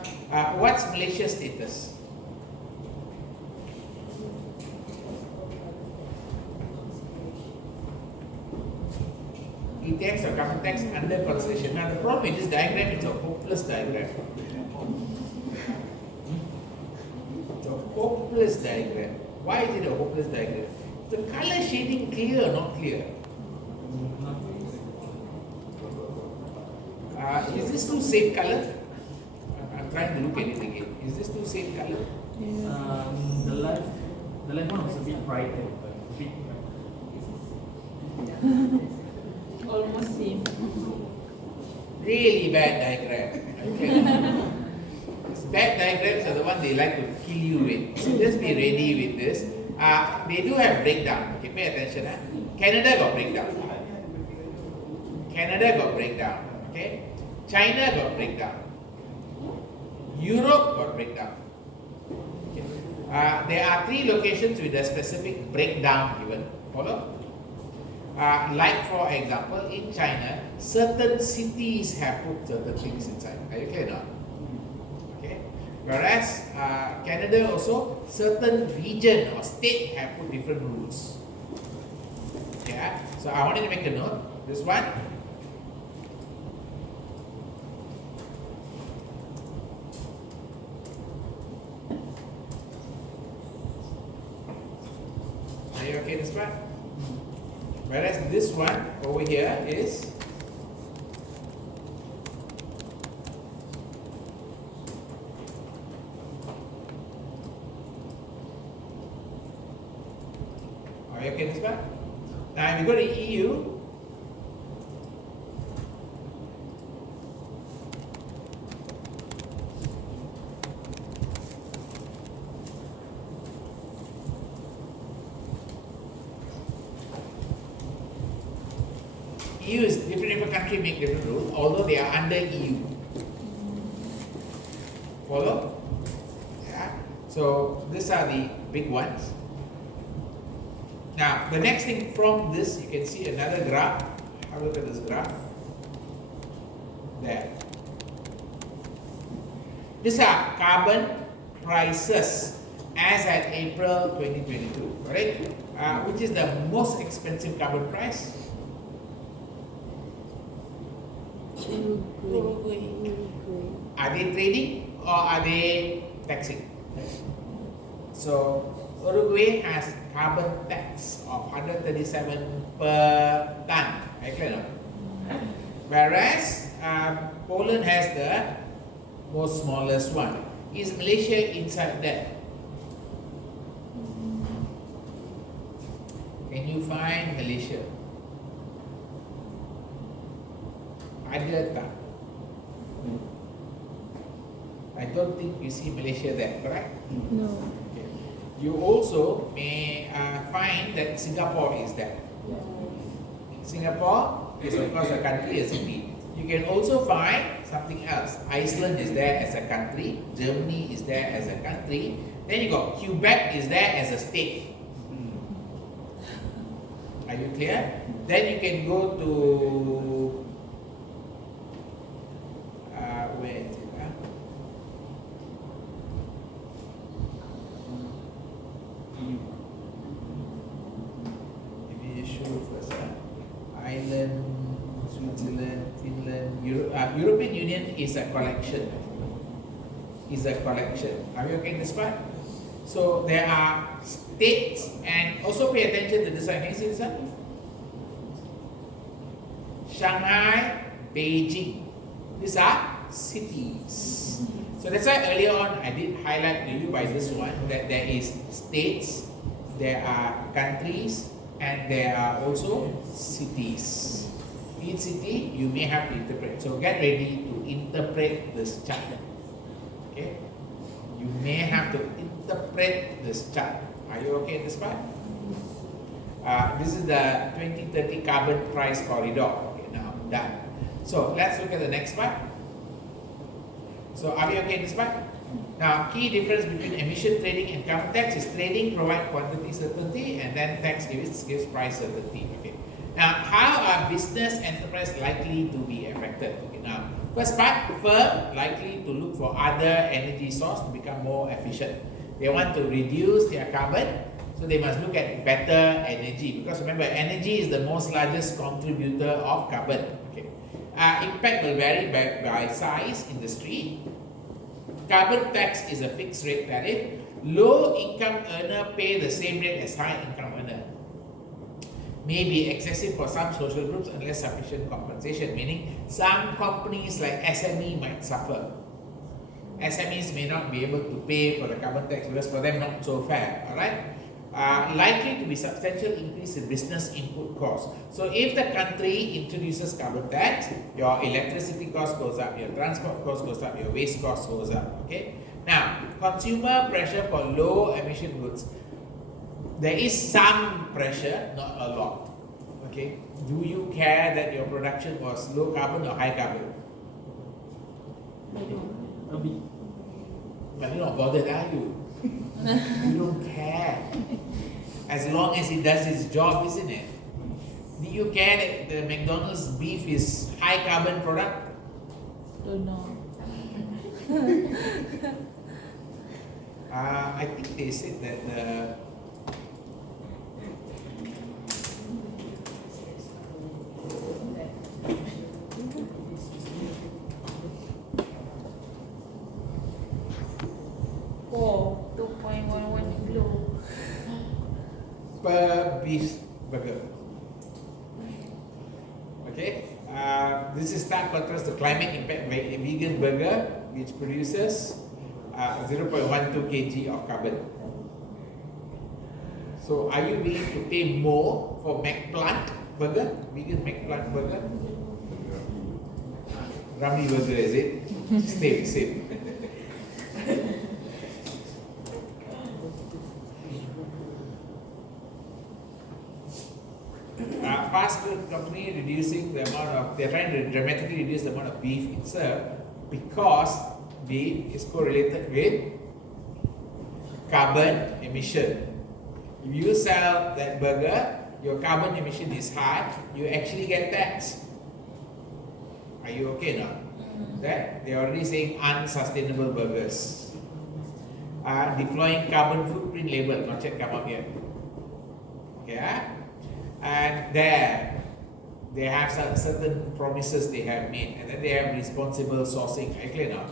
What's Malaysia's status? ETS or carbon tax under consideration. Now the problem with this diagram, it's a hopeless diagram. It's a hopeless diagram. Why is it a hopeless diagram? The color shading clear or not clear? Is this two same color? I'm trying to look at it again. Is this two same color? The left one was a bit brighter. Almost same. Really bad diagram. Okay. These bad diagrams are the one they like to kill you with. So just be ready with this. They do have breakdown. Okay, pay attention. Canada got breakdown. Canada got breakdown. Okay. China got breakdown. Europe got breakdown. Okay. There are 3 locations with a specific breakdown given. Follow? Like for example, in China, certain cities have put certain things inside. Are you clear now? Okay. Whereas Canada also, certain region or state have put different rules. Okay. So I wanted to make a note. This one. Are you okay this one? Whereas this one over here is are you okay this one? Now if you go to EU, EU is different country make different rules, although they are under EU. Follow? Yeah. So these are the big ones. Now the next thing from this, you can see another graph. Have a look at this graph. There. These are carbon prices as at April 2022, right? Which is the most expensive carbon price? Uruguay. Are they trading or are they taxing? So Uruguay has carbon tax of 137 per ton. Whereas Poland has the most smallest one. Is Malaysia inside that? Can you find Malaysia? Ada tak? I don't think you see Malaysia there, correct? No. Okay. You also may find that Singapore is there. Singapore is of course a country, a city. You can also find something else. Iceland is there as a country. Germany is there as a country. Then you got Quebec is there as a state. Are you clear? Then you can go to where is it? Maybe show first. Ireland, Switzerland, Finland, European Union is a collection. Are you okay in this part? So there are states, and also pay attention to this one. Can you see this one? Shanghai, Beijing. These are cities. So that's why earlier on I did highlight to you by this one that there is states, there are countries, and there are also cities. Each city you may have to interpret. So get ready to interpret this chart. Okay? You may have to interpret this chart. Are you okay in this part? This is the 2030 carbon price corridor. Okay, now done. So let's look at the next part. So are we okay in this part? Now, key difference between emission trading and carbon tax is trading provide quantity certainty and then tax gives price certainty. Okay. Now, how are business enterprise likely to be affected? Okay. Now, first part, firm likely to look for other energy source to become more efficient. They want to reduce their carbon, so they must look at better energy, because remember, energy is the most largest contributor of carbon. Okay. Impact will vary by size, industry. Carbon tax is a fixed rate tariff. Low income earner pay the same rate as high income earner. May be excessive for some social groups unless sufficient compensation, meaning some companies like SME might suffer. SMEs may not be able to pay for the carbon tax because for them not so fair, alright? Likely to be substantial increase in business input costs. So if the country introduces carbon tax, your electricity cost goes up, your transport cost goes up, your waste cost goes up, okay? Now, consumer pressure for low emission goods. There is some pressure, not a lot, okay? Do you care that your production was low carbon or high carbon? A bit. But you're not bothered, are you? You don't care. As long as it does its job, isn't it? Do you care that the McDonald's beef is high carbon product? Don't know. I think they said that the Oh, 2.11 kilo. per beef burger. Okay, this is stark contrast to climate impact vegan burger, which produces 0.12 kg of carbon. So, are you willing to pay more for McPlant burger, vegan McPlant burger? Ramly burger, is it? Same. Fast food company reducing the amount of, they're trying to dramatically reduce the amount of beef itself because beef is correlated with carbon emission. If you sell that burger, your carbon emission is high, you actually get taxed. Are you okay now? That they're already saying unsustainable burgers. Deploying carbon footprint label, not yet come up yet. Okay, and there they have certain promises they have made, and then they have responsible sourcing. I clear now.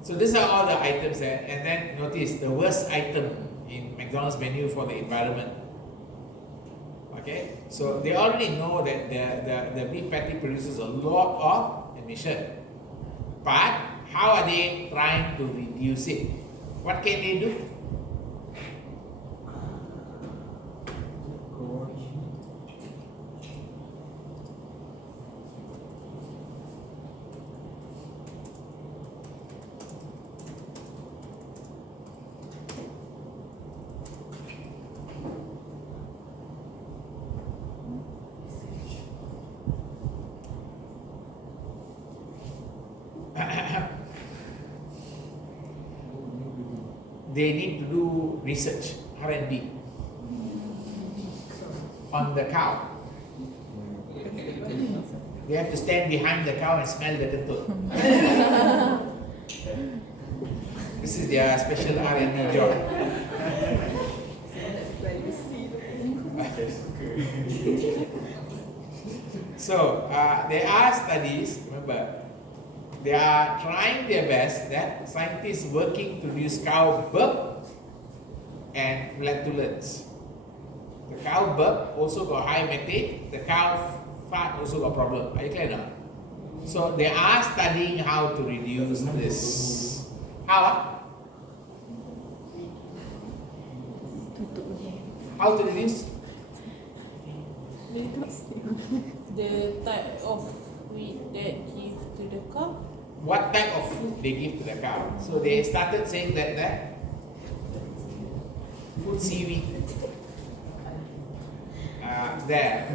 So these are all the items there, and then notice the worst item in McDonald's menu for the environment. Okay, so they already know that the beef patty produces a lot of emission, but how are they trying to reduce it? What can they do? They need to do research, R&D on the cow. They have to stand behind the cow and smell the kentut. This is their special R&D job. So there are studies, remember, they are trying their best, that scientists working to reduce cow burp and flatulence. The cow burp also got high methane, the cow fart also got problem. Are you clear now? So they are studying how to reduce this. How? How to reduce? The type of feed that give to the cow. What type of food they give to the cow? So they started saying that food seaweed there.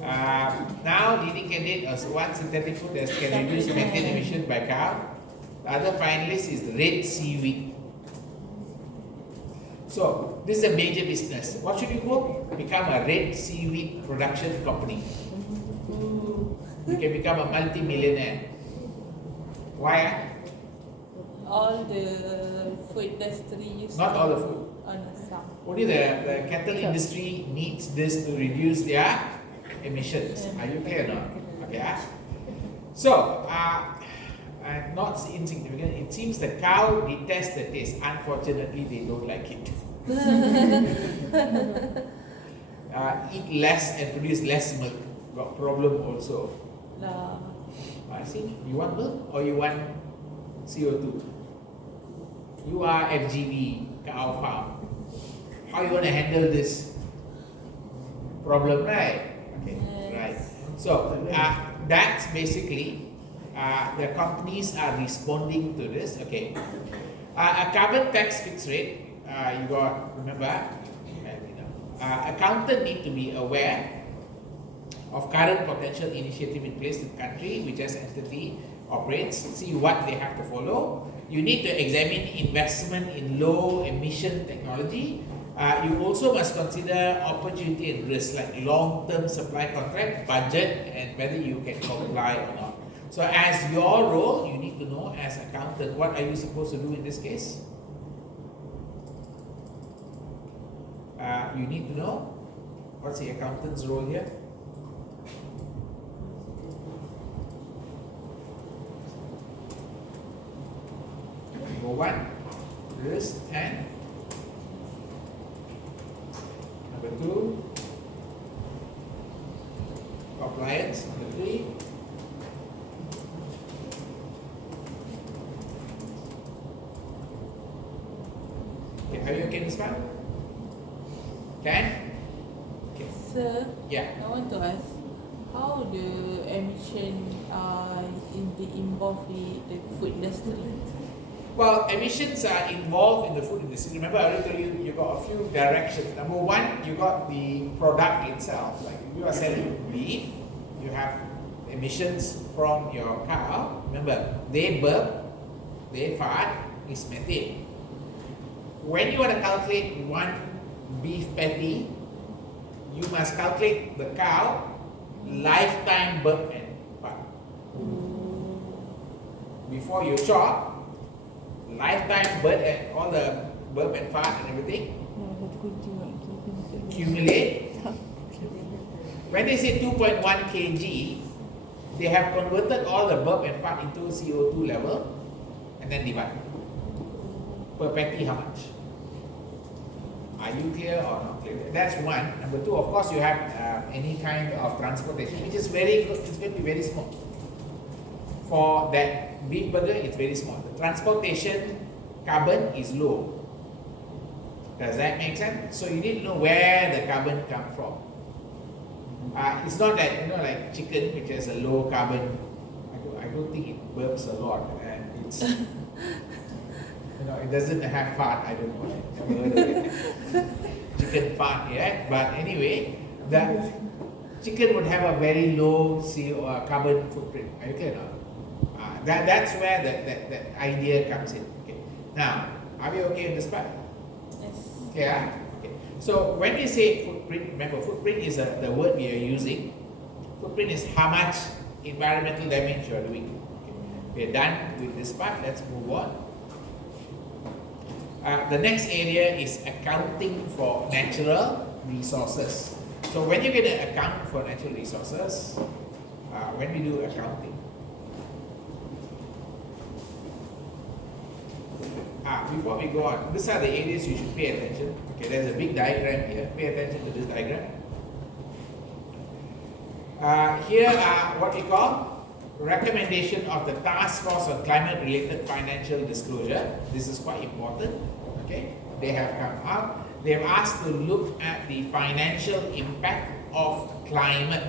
Now leading candidate as one synthetic food that can reduce methane emission by cow. The other finalist is red seaweed. So this is a major business. What should you go? Become a red seaweed production company. You can become a multi-millionaire. Why? All the food industry use. Not all the food. Some. Only the cattle industry needs this to reduce their emissions. Are you clear now? Okay. So, not insignificant. It seems the cow detests the taste. Unfortunately, they don't like it. Eat less and produce less milk. Got problem also. lah. I see. You want milk or you want CO2? You are FGV, cow farm. How you want to handle this problem, right? Okay, Yes. right. So that's basically the companies are responding to this. Okay, a carbon tax fixed rate. You got remember? Accountant need to be aware of current potential initiative in place in the country which as entity operates, see what they have to follow. You need to examine investment in low emission technology. You also must consider opportunity and risk like long-term supply contract, budget, and whether you can comply or not. So as your role, you need to know as accountant, what are you supposed to do in this case? You need to know what's the accountant's role here. Number one, risk, and number two, compliance. Number three, okay, are you okay in this part? Can? Okay. Sir, Yeah. I want to ask, how the emission involved with the food industry? Well, emissions are involved in the food industry. Remember, I already told you, you got a few directions. Number one, you got the product itself. Like if you are selling beef, you have emissions from your cow. Remember, they burp, they fart, is methane. When you want to calculate one beef patty, you must calculate the cow lifetime burp and fart. Before you chop, lifetime burp and all the burp and fart and everything accumulate. When they say 2.1 kg, they have converted all the burp and fart into CO2 level and then divide. Per patty how much? Are you clear or not clear? That's one. Number two, of course, you have any kind of transportation, which is very good. It's going to be very small. For that beef burger, it's very small. The transportation carbon is low. Does that make sense? So you need to know where the carbon come from. It's not that, like chicken, which has a low carbon. I don't think it burps a lot, and it's it doesn't have fart. I don't know. I've never heard of it. Chicken fart, yeah. But anyway, the chicken would have a very low CO carbon footprint. Are you clear now? That's where that idea comes in. Okay. Now, are we okay with this part? Yes. Yeah. Okay. So when we say footprint, remember footprint is the word we are using. Footprint is how much environmental damage you are doing. Okay. We're done with this part. Let's move on. The next area is accounting for natural resources. So when you're going to account for natural resources, when we do accounting, before we go on, these are the areas you should pay attention. Okay, there's a big diagram here. Pay attention to this diagram. Here are what we call recommendation of the Task Force on Climate-Related Financial Disclosure. This is quite important. Okay, they have come out. They've asked to look at the financial impact of climate.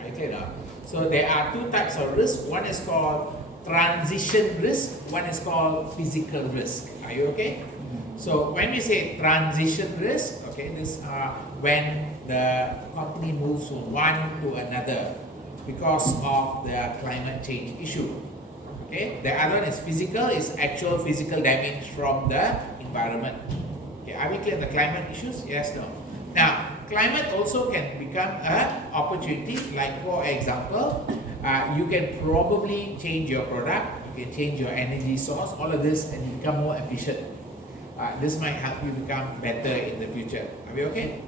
Okay, now, so there are two types of risk. One is called transition risk. One is called physical risk. Are you okay? So when we say transition risk, okay, this are when the company moves from one to another because of the climate change issue. Okay, the other one is physical, is actual physical damage from the environment. Okay, are we clear on the climate issues? Yes, no. Now, climate also can become an opportunity, like for example, you can probably change your product, you can change your energy source, all of this, and you become more efficient. This might help you become better in the future. Are we okay?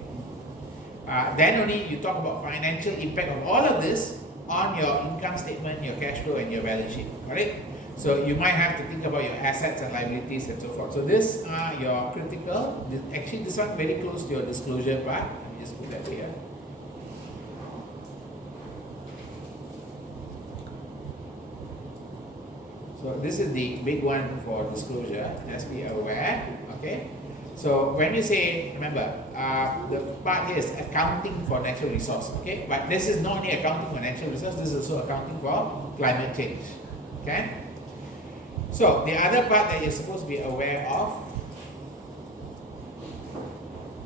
Then only you talk about financial impact of all of this on your income statement, your cash flow, and your balance sheet. Alright? So you might have to think about your assets and liabilities and so forth. So this are your critical. Actually, this one very close to your disclosure part. Let me just put that here. So this is the big one for disclosure, just be aware, okay? So when you say, remember, the part here is accounting for natural resource, okay? But this is not only accounting for natural resource, this is also accounting for climate change, okay? So the other part that you're supposed to be aware of,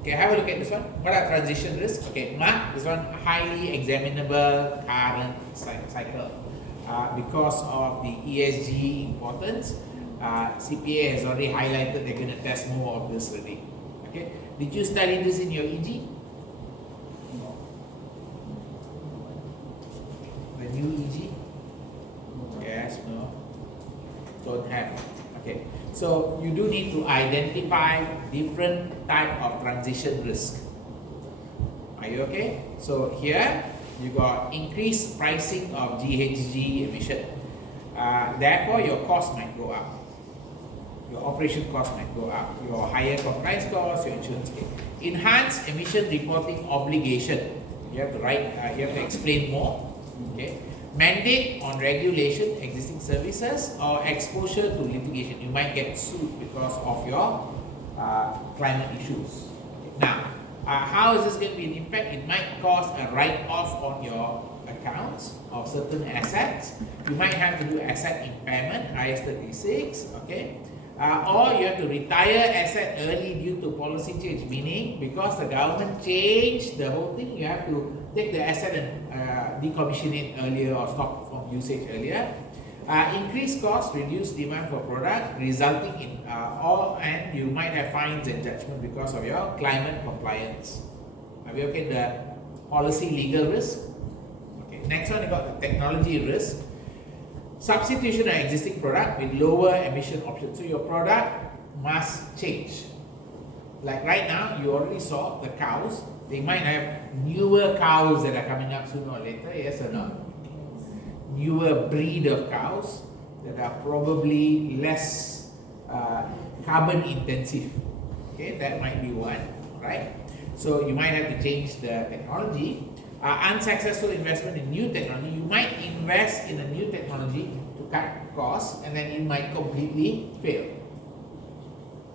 okay, have a look at this one. What are transition risks? Okay, mark this one highly examinable current cycle. Because of the ESG importance, CPA has already highlighted they're going to test more of this already. Okay, did you study this in your EG? The new EG? Yes, no, don't have. Okay, so you do need to identify different type of transition risk. Are you okay? So here you got increased pricing of GHG emission. Therefore, your cost might go up. Your operation cost might go up. Your higher compliance cost, your insurance claim. Enhanced emission reporting obligation. You have to write. You have to explain more. Okay. Mandate on regulation, existing services, or exposure to litigation. You might get sued because of your climate issues. Now, how is this going to be an impact? It might cause a write-off on your accounts of certain assets. You might have to do asset impairment, IS 36, okay? Or you have to retire asset early due to policy change, meaning because the government changed the whole thing, you have to take the asset and decommission it earlier or stop from usage earlier. Increased cost, reduced demand for product, resulting in and you might have fines and judgment because of your climate compliance. Have you okay the policy legal risk? Okay. Next one, you got the technology risk. Substitution of existing product with lower emission options. So your product must change. Like right now, you already saw the cows. They might have newer cows that are coming up sooner or later, yes or no? Newer breed of cows that are probably less carbon intensive. Okay, that might be one, right? So you might have to change the technology. Unsuccessful investment in new technology. You might invest in a new technology to cut costs, and then it might completely fail.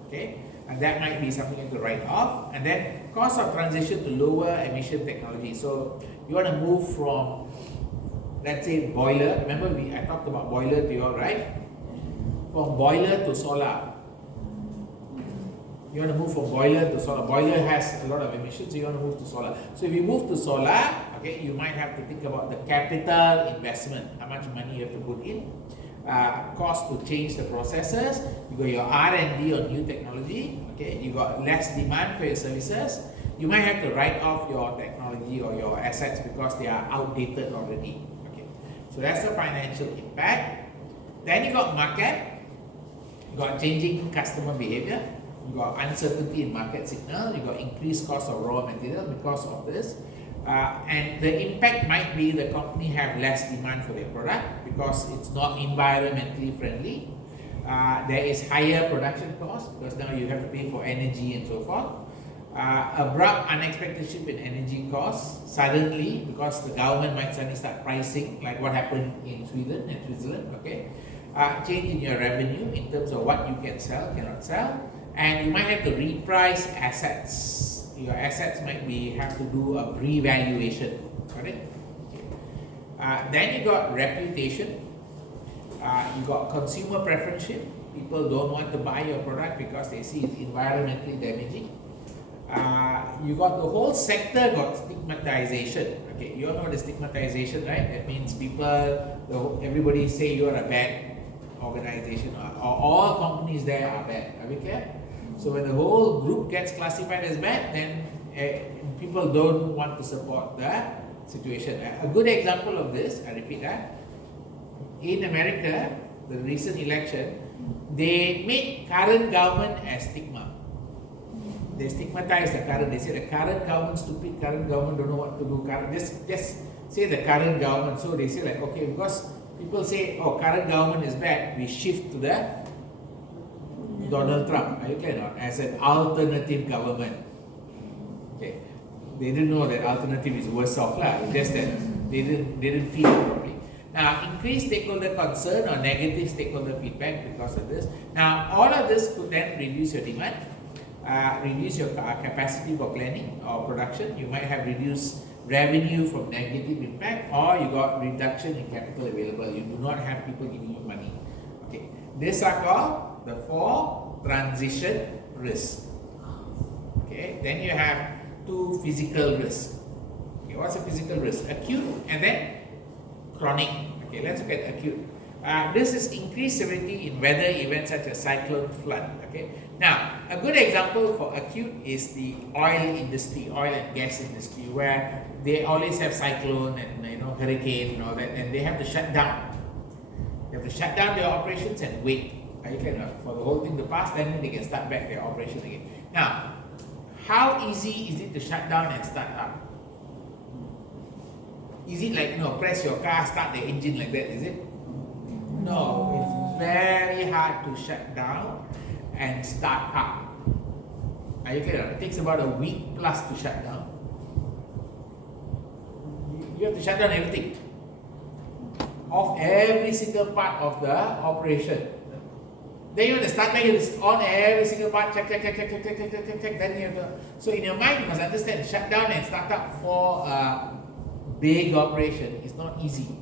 Okay, and that might be something you have to write off. And then cost of transition to lower emission technology. So you want to move from, let's say, boiler. Remember, I talked about boiler to you all, right? From boiler to solar. You want to move from boiler to solar. Boiler has a lot of emissions, so you want to move to solar. So if you move to solar, okay, you might have to think about the capital investment, how much money you have to put in, cost to change the processes. You got your R&D on new technology. Okay, you got less demand for your services. You might have to write off your technology or your assets because they are outdated already. Okay, so that's the financial impact. Then you got market. You got changing customer behavior. You got uncertainty in market signal. You got increased cost of raw material because of this. And the impact might be the company have less demand for their product because it's not environmentally friendly. There is higher production cost because now you have to pay for energy and so forth. Abrupt unexpected shift in energy costs suddenly because the government might suddenly start pricing like what happened in Sweden and Switzerland. Okay, change in your revenue in terms of what you can sell, cannot sell. And you might have to reprice assets. Your assets might have to do a revaluation. Correct? Okay. Then you got reputation. You got consumer preference shift. People don't want to buy your product because they see it's environmentally damaging. You got the whole sector got stigmatization. Okay, you all know the stigmatization, right? That means everybody say you are a bad organization or all companies there are bad. Are we clear? So when the whole group gets classified as bad, then people don't want to support the situation. A good example of this, I repeat that, in America, the recent election, they made current government as stigma. They stigmatize the current. They say the current government stupid, current government don't know what to do. Just say the current government. So they say like, okay, because people say, oh, current government is bad, we shift to the Donald Trump, are you clear now? As an alternative government. Okay. They didn't know that alternative is worse off lah. Just that they didn't feel it properly. Now, increased stakeholder concern or negative stakeholder feedback because of this. Now, all of this could then reduce your demand, reduce your capacity for planning or production. You might have reduced revenue from negative impact, or you got reduction in capital available. You do not have people giving you money. Okay, these are called the 4 transition risks. Okay, then you have 2 physical risks. Okay, what's a physical risk? Acute and then chronic. Okay, let's look at acute. This is increased severity in weather events such as cyclone, flood. Okay, now a good example for acute is the oil industry, oil and gas industry, where they always have cyclone and hurricane and all that, and they have to shut down. They have to shut down their operations and wait. You can for the whole thing to pass, then they can start back their operation again. Now, how easy is it to shut down and start up? Is it like press your car, start the engine like that? Is it? No, it's very hard to shut down and start up. Are you clear? It takes about a week plus to shut down. You have to shut down everything, of every single part of the operation. Then you want to start back, you on every single part, check. Then you have to. So in your mind, you must understand, shut down and start up for a big operation is not easy.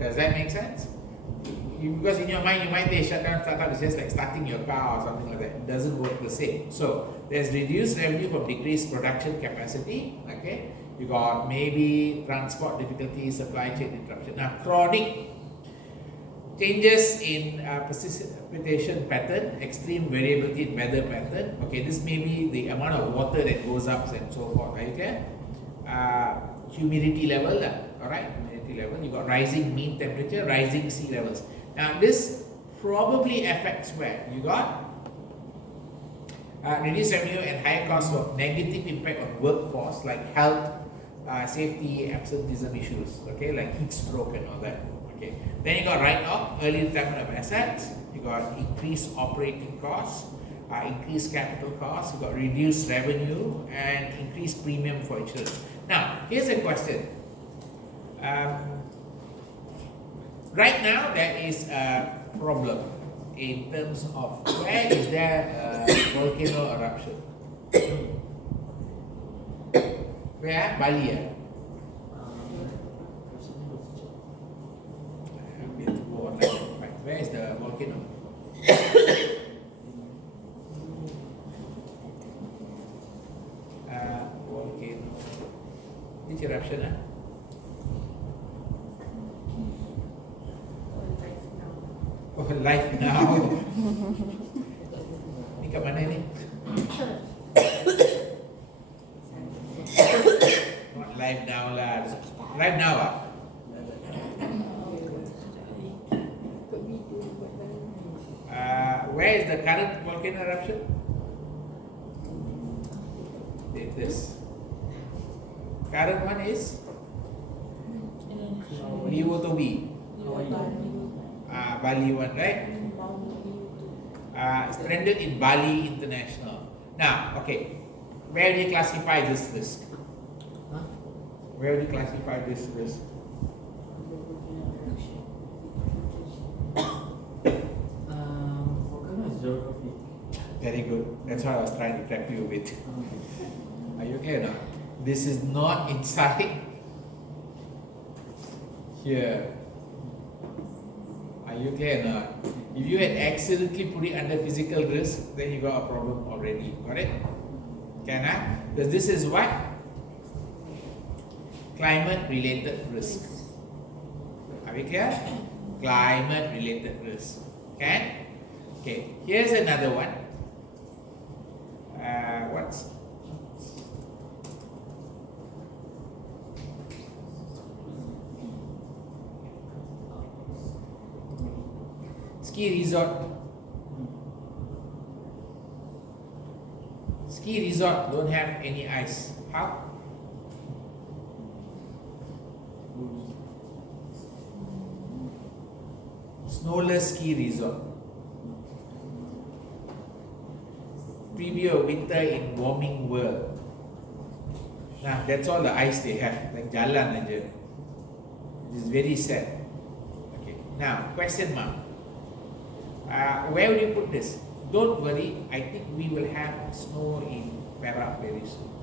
Does that make sense? Because in your mind, you might say shut down, start up is just like starting your car or something like that. It doesn't work the same. So there's reduced revenue from decreased production capacity. Okay, you got maybe transport difficulties, supply chain interruption. Now, chronic changes in precipitation pattern, extreme variability in weather pattern. Okay, this may be the amount of water that goes up and so forth. Okay, humidity level. All right, humidity level. You got rising mean temperature, rising sea levels. Now, this probably affects where you got reduced revenue and higher costs of negative impact on workforce like health, safety, absenteeism issues. Okay, like heat stroke and all that. Okay, then you got write-off, early retirement of assets. You got increased operating costs, increased capital costs. You got reduced revenue and increased premium for insurance. Now, here's a question. Right now, there is a problem in terms of where is there a volcano eruption? Where? Bali. Where is the volcano? Volcano. Which eruption? Oh, live now. Ni kat mana ni? Not live now lah. Live now ah? Where is the current volcano eruption? This. Current one is Liwotobi. Bali one, right? Stranded in Bali International. Now, okay, where do you classify this risk? Where do you classify this risk? Very good. That's what I was trying to prep you with. Are you clear now? This is not inside here. Are you clear now? If you had accidentally put it under physical risk, then you got a problem already. Got it? Can I? Because this is what? Climate related risk. Are we clear? Climate related risk. Can? Okay. Here's another one. What's ski resort? Ski resort don't have any ice. How? Snowless ski resort. Preview of winter in warming world. Nah, that's all the ice they have. Like jalan aja. This is very sad. Okay. Now, question mark. Where would you put this? Don't worry, I think we will have snow in Perak very soon.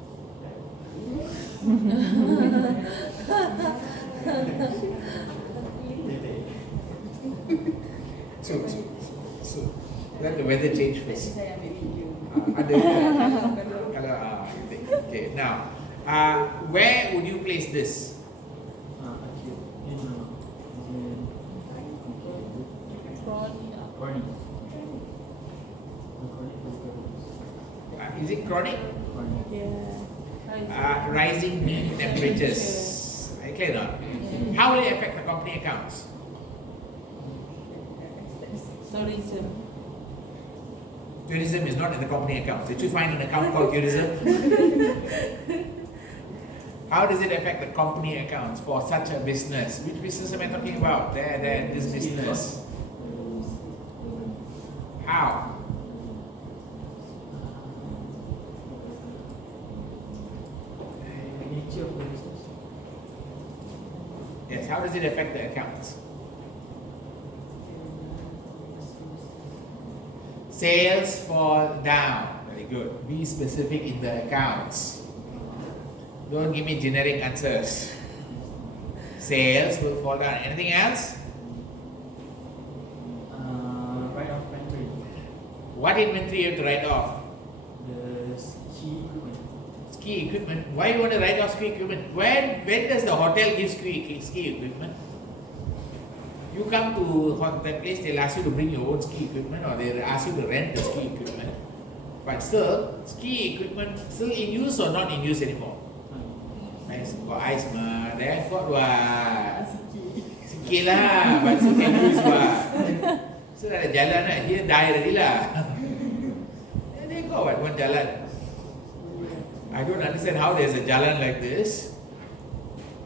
So let the weather change first. Ada kalau okay. Now, where would you place this? Is it chronic? Yeah. Rising mean temperatures. Clear not? How will it affect the company accounts? Tourism. Tourism is not in the company accounts. Did you find an account called tourism? How does it affect the company accounts for such a business? Which business am I talking about? This business. How? Nature of the business. Yes, how does it affect the accounts? Sales fall down. Very good. Be specific in the accounts. Don't give me generic answers. Sales will fall down. Anything else? Write off inventory. What inventory you have to write off? The ski equipment. Ski equipment. Why do you want to write off ski equipment? When does the hotel give ski equipment? You come to that place, they'll ask you to bring your own ski equipment, or they'll ask you to rent the ski equipment. But still, ski equipment still in use or not in use anymore? Nice. Got ice ma, there got what? Sikit lah, but still can use what? So ada jalan lah, here die already lah. They got what? One jalan. I don't understand how there's a jalan like this.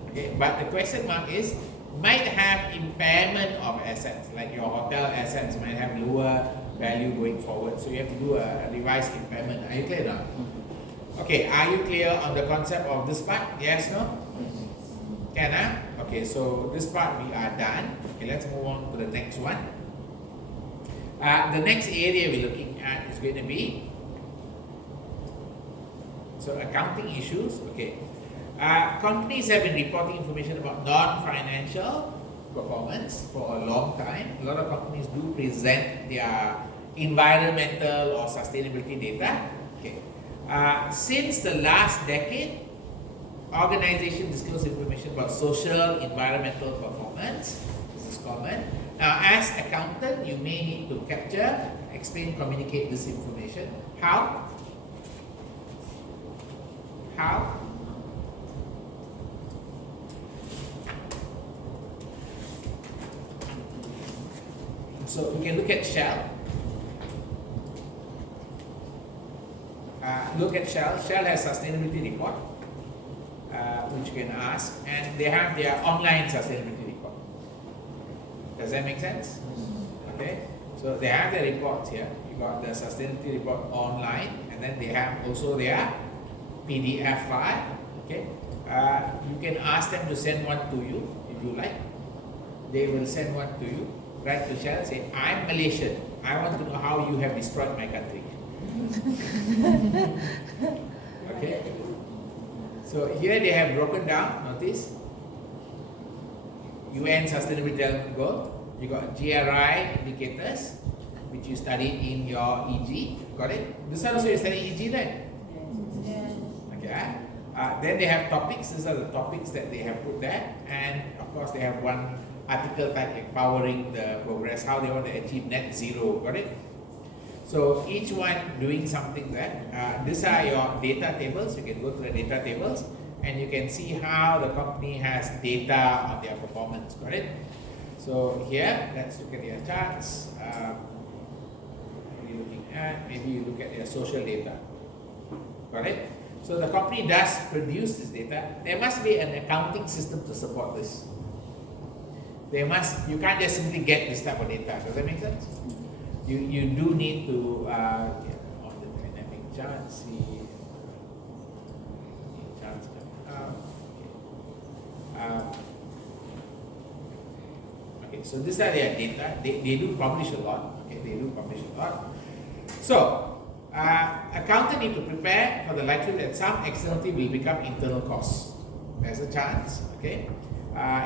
Okay, but the question mark is, might have impairment of assets, like your hotel assets might have lower value going forward. So you have to do a revised impairment. Are you clear now? Okay, are you clear on the concept of this part? Yes, no? Can, huh? Okay, so this part we are done. Okay, let's move on to the next one. The next area we're looking at is going to be accounting issues. Okay. Companies have been reporting information about non-financial performance for a long time. A lot of companies do present their environmental or sustainability data. Okay. Since the last decade, organizations disclose information about social, environmental performance. This is common. Now, as accountant, you may need to capture, explain, communicate this information. How? How? So we can look at Shell. Look at Shell. Shell has sustainability report, which you can ask, and they have their online sustainability report. Does that make sense? Okay. So they have their reports here. You got the sustainability report online, and then they have also their PDF file. Okay. You can ask them to send one to you if you like. They will send one to you. Write to Shell, say, I'm Malaysian. I want to know how you have destroyed my country. Okay. So here they have broken down, notice. UN Sustainability Development Goal. You got GRI indicators, which you studied in your EG. Got it? This one also you studied EG, right? Yes. Okay. Then they have topics. These are the topics that they have put there. And of course they have one article type like powering the progress, how they want to achieve net zero. Got it? So each one doing something there. These are your data tables. You can go to the data tables and you can see how the company has data on their performance. Got it? So here, let's look at their charts. What are you looking at? Maybe you look at their social data. Got it? So the company does produce this data. There must be an accounting system to support this. You can't just simply get this type of data. Does that make sense? You do need to get on the dynamic chart, see charts coming out. Okay. so these are their data. They do publish a lot. Okay, they do publish a lot. So, accountant need to prepare for the likelihood that some externality will become internal costs. There's a chance. Okay,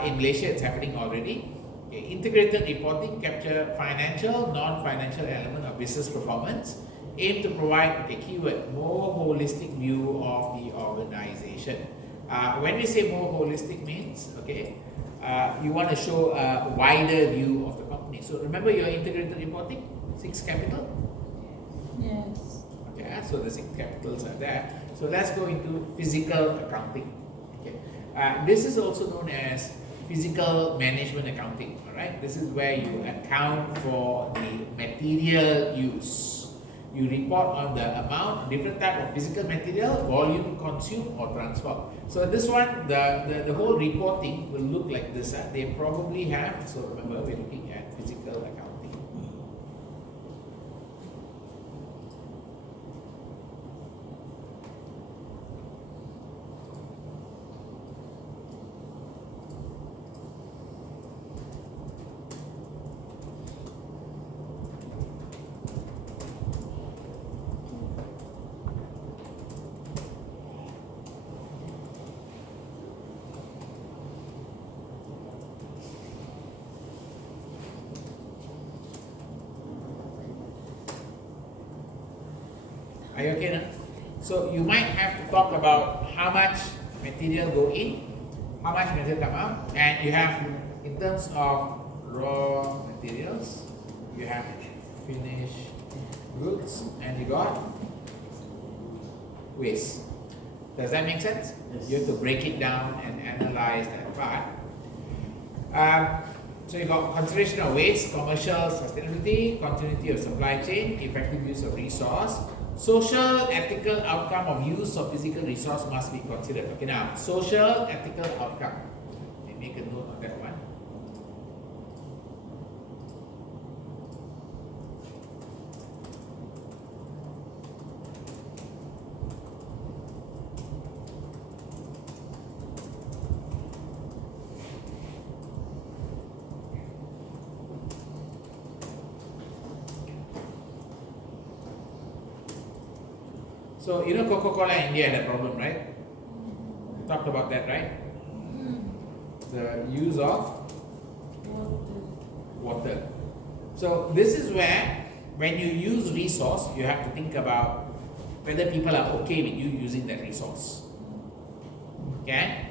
in Malaysia it's happening already. Okay, integrated reporting capture financial, non-financial element of business performance, aim to provide a keyword more holistic view of the organization. When we say more holistic means, okay, you want to show a wider view of the company. So remember your integrated reporting, 6 capital? Yes. Okay, so the 6 capitals are there. So let's go into physical accounting. Okay, this is also known as physical management accounting. All right, this is where you account for the material use. You report on the amount, different type of physical material, volume consumed or transferred. So this one, the whole reporting will look like this. They probably have, so remember we're looking at physical accounting. Are you okay now? So you might have to talk about how much material go in, how much material come out, and you have, in terms of raw materials, you have finished goods, and you got waste. Does that make sense? Yes. You have to break it down and analyze that part. So you got consideration of waste, commercial sustainability, continuity of supply chain, effective use of resource. Social ethical outcome of use of physical resource must be considered. Okay, now social ethical outcome. Okay, make a note of that one. So you know Coca-Cola India had a problem, right? We talked about that, right? The use of water. So this is where, when you use resource, you have to think about whether people are okay with you using that resource. Okay?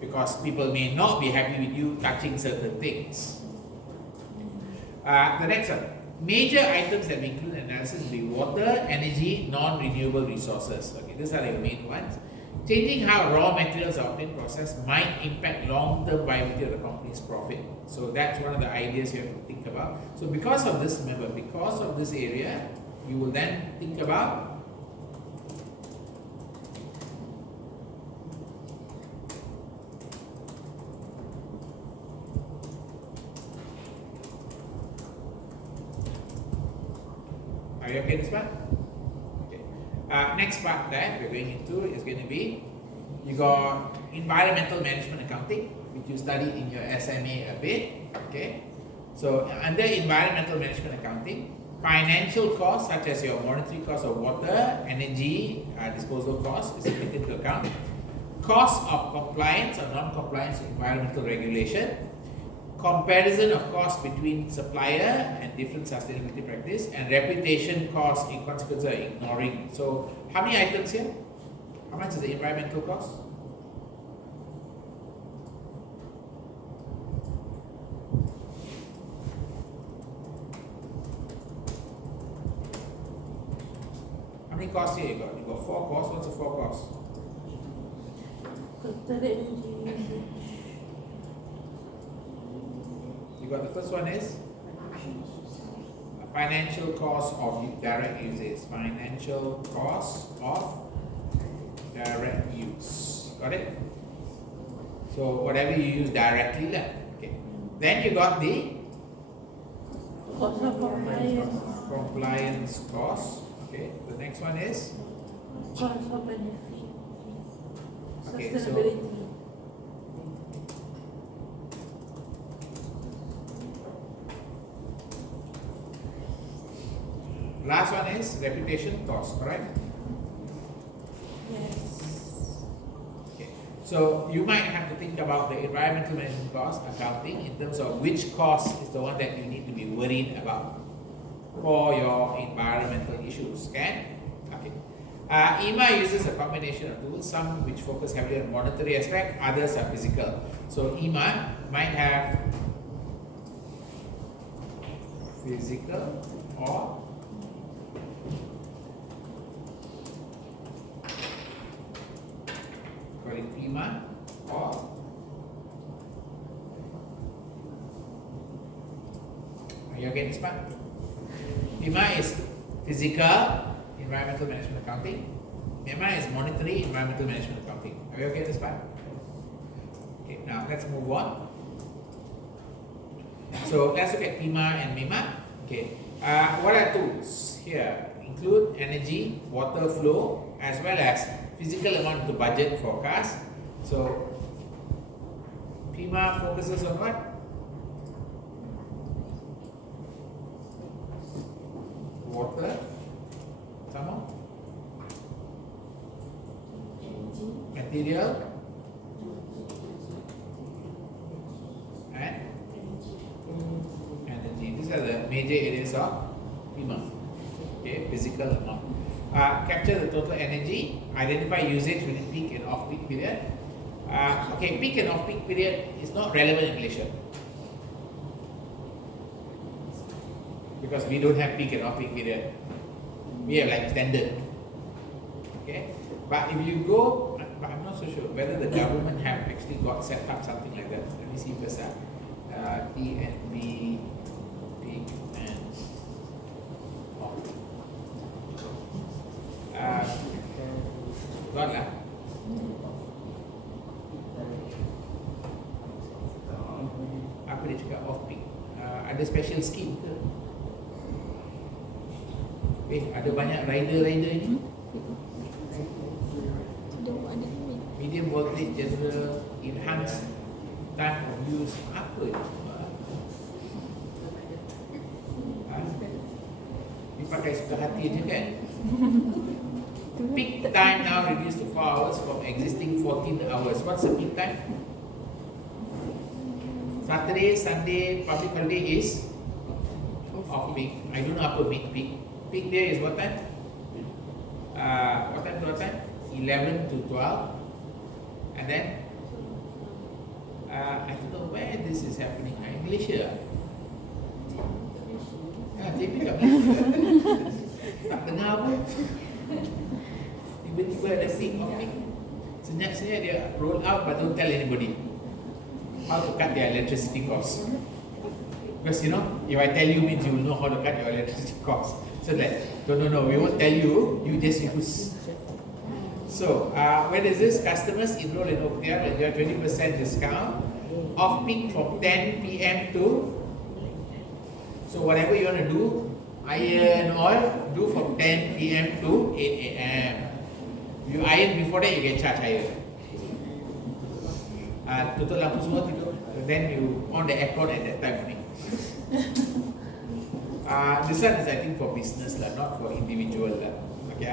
Because people may not be happy with you touching certain things. The next one. Major items that we include in analysis will be water, energy, non-renewable resources. Okay, these are the main ones. Changing how raw materials are obtained, processed might impact long-term viability of the company's profit. So that's one of the ideas you have to think about. So because of this, remember, because of this area, you will then think about Are you okay this part? Okay. Next part that we're going into is going to be, you got environmental management accounting, which you studied in your SMA a bit. Okay. So under environmental management accounting, financial costs such as your monetary cost of water, energy, disposal costs is taken into account. Cost of compliance or non-compliance with environmental regulation. Comparison of costs between supplier and different sustainability practice, and reputation costs in consequence of ignoring. So how many items here? How much is the environmental cost? How many costs here you got? You got 4 costs. What's the 4 costs? You got the first one is financial cost of direct use. Financial cost of direct use. Got it? So whatever you use directly, okay. Then you got the compliance cost. Okay. The next one is okay. So Last one is reputation cost, correct? Yes. Okay. So you might have to think about the environmental management cost accounting in terms of which cost is the one that you need to be worried about for your environmental issues. Okay? Okay. EMA uses a combination of tools, some which focus heavily on monetary aspect, others are physical. So EMA might have physical or call it EMA or are you getting this part? EMA is physical environmental management accounting. EMA is monetary environmental management accounting. Are you okay with this part? Okay, now let's move on. So let's look at PIMA and MIMA. Okay, what are tools here? Include energy, water flow, as well as physical amount to budget forecast. So PIMA focuses on what? Water, some more? Material and energy. These are the major areas of PIMA. Okay, physical amount. Capture the total energy. Identify usage within peak and off-peak period. Okay, peak and off-peak period is not relevant in Malaysia because we don't have peak and off-peak period. We have like standard. Okay, but if you go, but I'm not so sure whether the government have actually got set up something like that. Let me see first. TNB peak and off. Got lah. Apa dia cakap off peak? Ada special scheme ke? Ada banyak rider ini. Medium voltage, general, enhanced time of use. Apa itu? Dia pakai suka hati je kan? Peak time now reduced to 4 hours from existing 14 hours. What's the peak time? Saturday, Sunday, public holiday is off peak. I don't know apa peak. Peak day is what time? What time to what time? 11 to 12. And then I don't know where this is happening. In Malaysia. JP kat Malaysia. Tak dengar pun. Tiba-tiba ada peak off peak. Senyap-senyap dia roll out but don't tell anybody how to cut their electricity costs. Because you know, if I tell you means you will know how to cut your electricity costs. So like, no, we won't tell you, you just use. So, when is this? Customers enroll in OPTR enjoy 20% discount. Off peak from 10 p.m. to, so whatever you want to do, iron oil, do from 10 p.m. to 8 a.m. You iron before that, you get charged higher. Tutup lampu semua tidur, then you on the aircon at that time only. This one is I think for business lah, not for individual lah. Okay,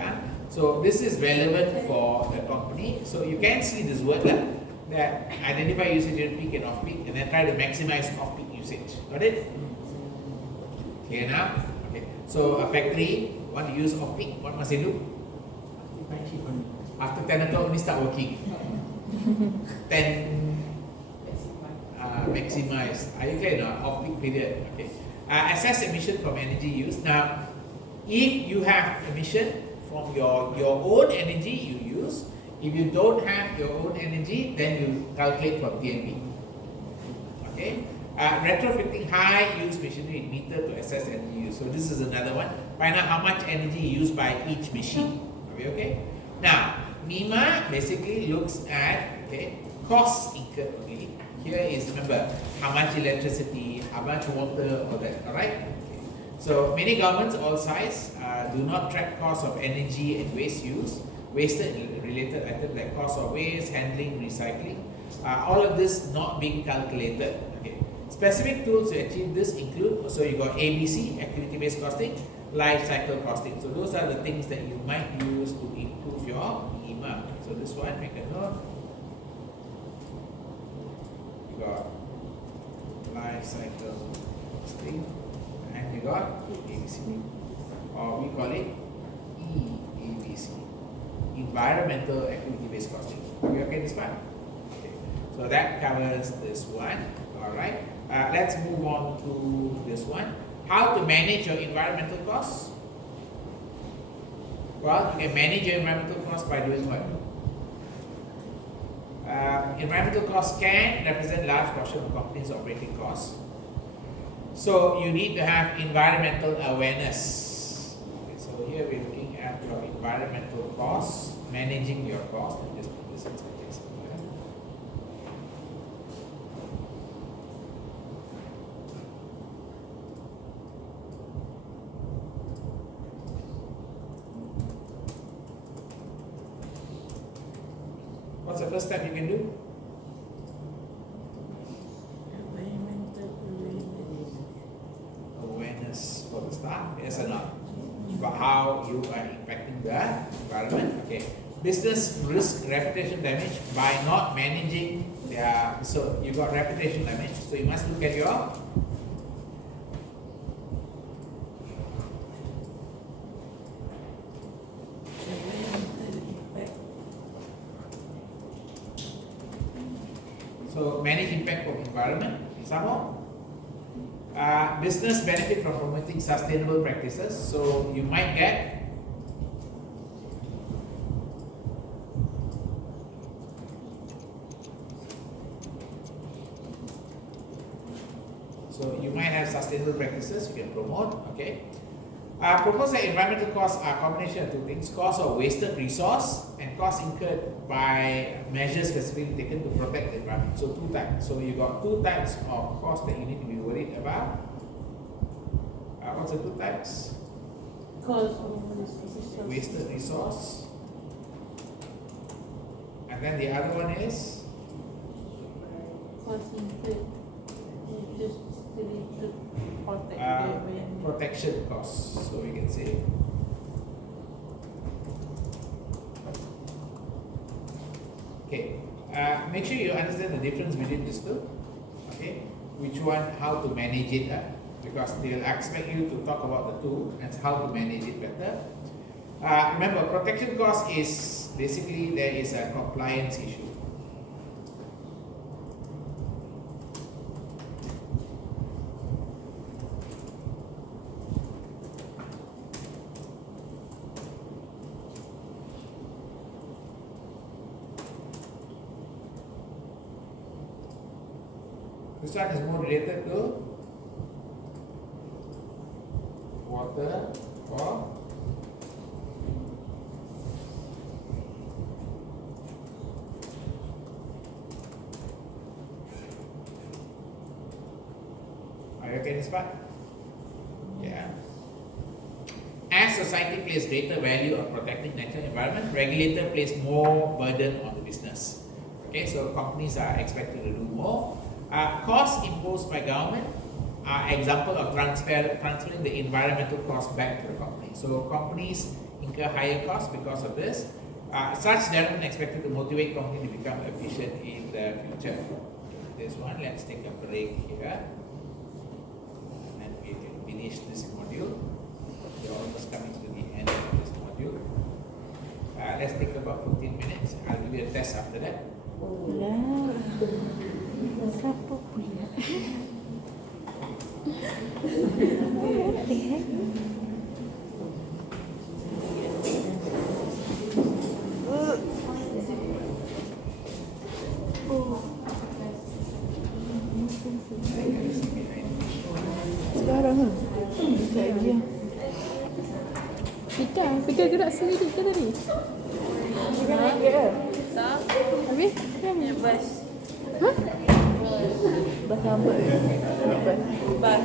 so this is relevant for the company. So you can see this word lah, that identify usage during peak and off peak, and then try to maximize off peak usage. Got it? Okay now. Okay. So a factory want to use off peak, what must they do? After 10 o'clock only start working. 10 maximize. Are you clear now? Off peak period. Okay. Assess emission from energy use. Now, if you have emission from your own energy you use, if you don't have your own energy, then you calculate from TNB. Okay. Retrofitting high use machinery in meter to assess energy use. So this is another one. Find out how much energy used by each machine. Are we okay? Now, NEMA basically looks at costs incurred. Okay. Here is, remember, how much electricity, how much water, all that. All right. Okay. So many governments all size do not track costs of energy and waste use, wasted related items like cost of waste, handling, recycling. All of this not being calculated. Okay. Specific tools to achieve this include, so you got ABC, activity-based costing, life cycle costing. So those are the things that you might use to improve your IMA. So this one, make a note. You got life cycle costing, and you got ABC, or we call it EABC, environmental activity based costing. Are we okay this one? Okay. So that covers this one. All right. Let's move on to this one. How to manage your environmental costs? Well, you can manage your environmental costs by doing what? Environmental costs can represent large portion of company's operating costs. So you need to have environmental awareness. Okay, so here we're looking at your environmental costs, managing your costs. Let me just put this inside here somewhere. What's the first step you can do? Awareness for the staff, yes or not? About how you are impacting the environment. Okay. Business risk reputation damage by not managing their, so you got reputation damage, so you must look at your manage impact of environment. Some more. Business benefit from promoting sustainable practices. So you might get have sustainable practices you can promote. Okay. Proposed that environmental costs are a combination of two things: cost of wasted resource and costs incurred by measures specifically taken to protect the environment. So two types. So you got two types of costs that you need to be worried about. What's the two types? Cost of wasted resource. And then the other one is cost incurred just to protect the environment. protection costs. So we can say okay. Make sure you understand the difference between these two. Okay, which one, how to manage it, because they'll expect you to talk about the two and how to manage it better. Remember, protection cost is basically there is a compliance issue. This one is more related to water for are you okay this part? Yeah. As society places greater value on protecting natural environment, regulator place more burden on the business. Okay, so companies are expected to do more. Costs imposed by government are example of transferring the environmental cost back to the company. So companies incur higher costs because of this. Such development expected to motivate companies to become efficient in the future. This one, let's take a break here, and we can finish this module. We're almost coming to the end of this module. Let's take about 15 minutes. I'll give you a test after that. Siapa punya? What the heck? Sekarang lah. Sekejap lagi. Kita gerak sendiri ke tadi? Kita naik ke? Tak, Habis? naik bas. Hah? Bas lambat ke? Bas. Bas.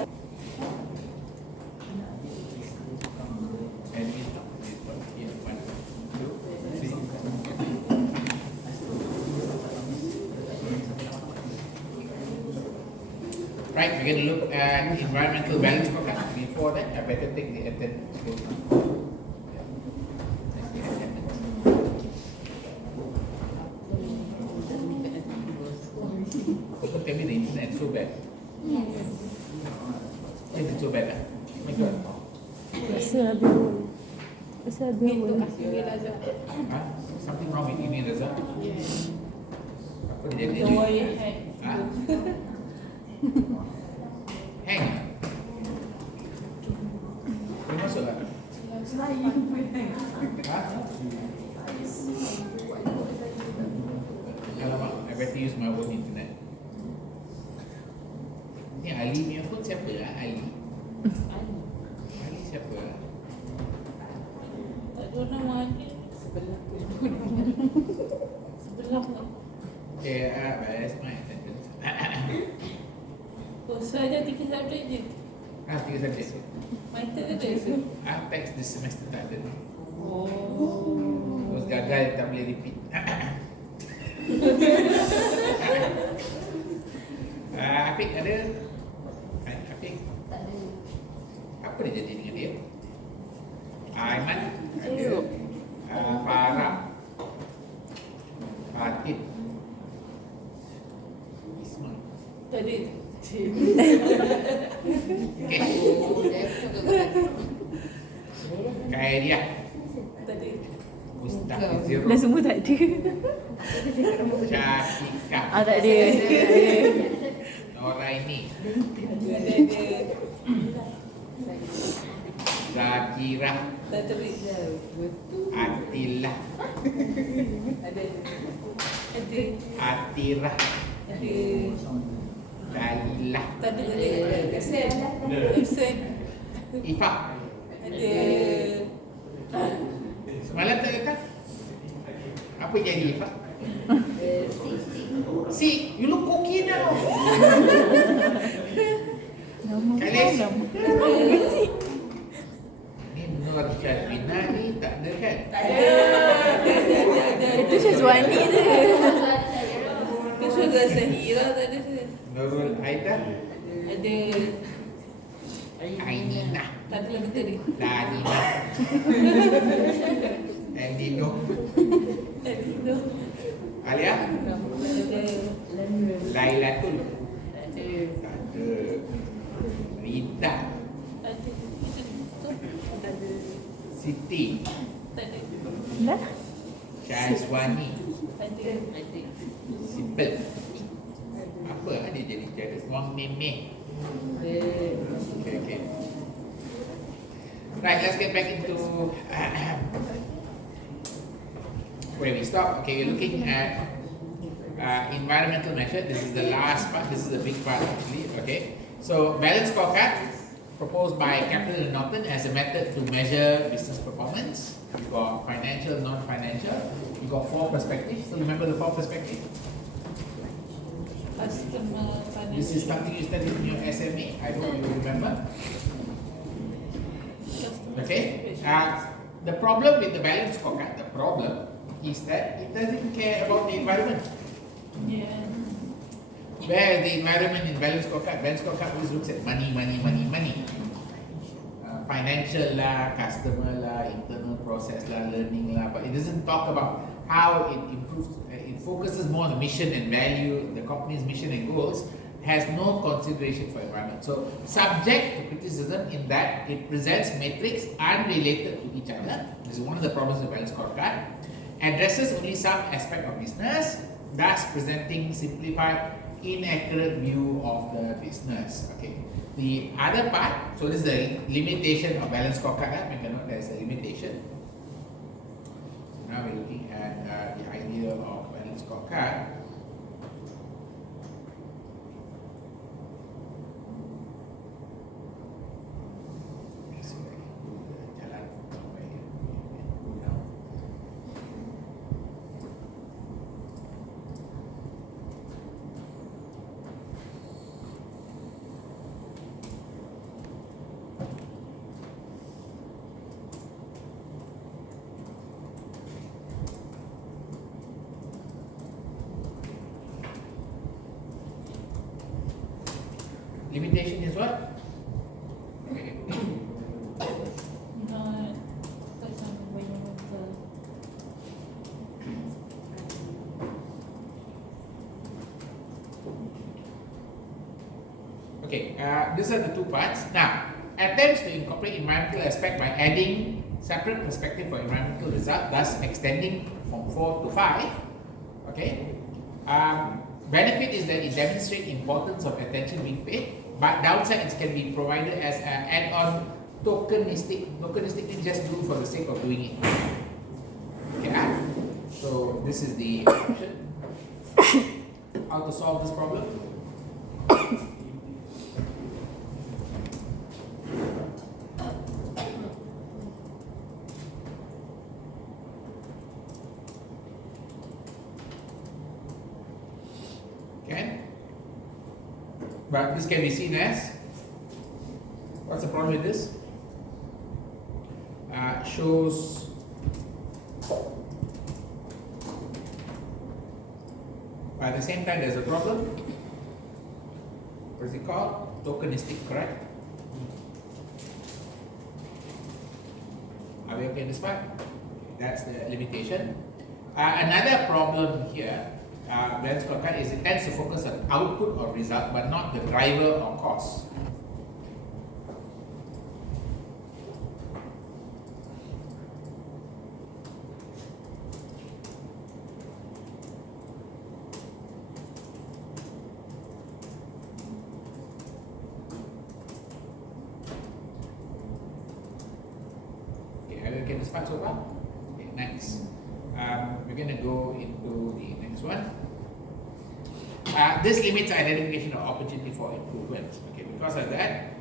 Right, we're going to look at environmental balance scorecard. Before that, I better take the attendance. People tell me the internet is so bad. Yes. Is it so bad? Oh my God. Itu kasih dia Razak. Huh? Something wrong with ini, Razak? Yes. Apa dia jadi? The wire hack. Huh? Hang. Boleh masuk tak? Huh? Alamak, I better use my own internet. Ni Ali punya phone siapa lah? Ali siapa? Tak tahu nama dia. Sebelah tu. Okay, where's my attendance? Oh, saja 3 subjek je. 3 subjek. Mata ada. Text this semester tak ada. Oh. Terus gagal tak boleh repeat. Apik ada? Apik? Tak ada. Apa dia jadi dengan dia? Aiman ada. Farah, Fatid, Ismail. Tak ada. Okay. Khairiah, Tak ada. Ustaz Zero, Dah semua tak ada. Syafiqah, Tak ada. Noraini, Ada. Zakirah, Tak terik. Atilah, Ada. Atirah, Ada. Dalilah, Tak ada. Absen. Ifah. Ada. Semalam tak datang? Apa jadi Ifah? See, you look cocky now. Kalis. Ni Nur Syazwina ni tak ada kan? Ada. Itu Syazwani je. Itu sudah Syahira tak ada. Nurul Aida, Ada. Ainina, Tak ada lagi tadi. Danina, Endino, Ada. Alia, Ada. Lailatul, Ada. tak ada. Rita, Ada. Tak ada. Siti, Tak ada. Dah. Syazwani, Ada. Sipel. Apa dia jadi cara? Wang Memeh. Okay. Right, let's get back into where we stop. Okay, we're looking at environmental measure. This is the last part. This is the big part actually. Okay, so balance scorecard proposed by Capital and Norton as a method to measure business performance. You've got financial, non-financial. You've got 4 perspectives. So remember the 4 perspectives. Customer financial. This is something you studied in your SMA. I hope you remember. Okay. The problem with the balance scorecard, the problem is that it doesn't care about the environment. Yeah. Where the environment in balance scorecard always looks at money. Financial lah, customer lah, internal process lah, learning lah, but it doesn't talk about how it improves. It focuses more on the mission and value, the company's mission and goals, has no consideration for environment. So subject to criticism in that it presents metrics unrelated to each other. This is one of the problems with balance scorecard. Addresses only some aspect of business, thus presenting simplified, inaccurate view of the business. Okay. The other part, so this is the limitation of balance scorecard. Make a note, there is a limitation. So now we're looking at the idea of balance scorecard. limitation is what? Not touch on environmental. Okay, these are the two parts. Now, attempts to incorporate environmental aspect by adding separate perspective for environmental result, thus extending from 4 to 5. Okay. Benefit is that it demonstrates importance of attention being paid, but downside it can be provided as an add-on tokenistically just do for the sake of doing it. Okay. So this is the option. How to solve this problem? But this can be seen as, what's the problem with this? Shows but at the same time there's a problem. What is it called? Tokenistic, correct? Are we okay in this part? That's the limitation. Another problem here, balance scorecard, is it tends to focus on output or result, but not the driver or cause. Okay, are we okay in this part so far? Okay, next. We're going to go into the next one. This limits identification of opportunity for improvement. Okay, because of that,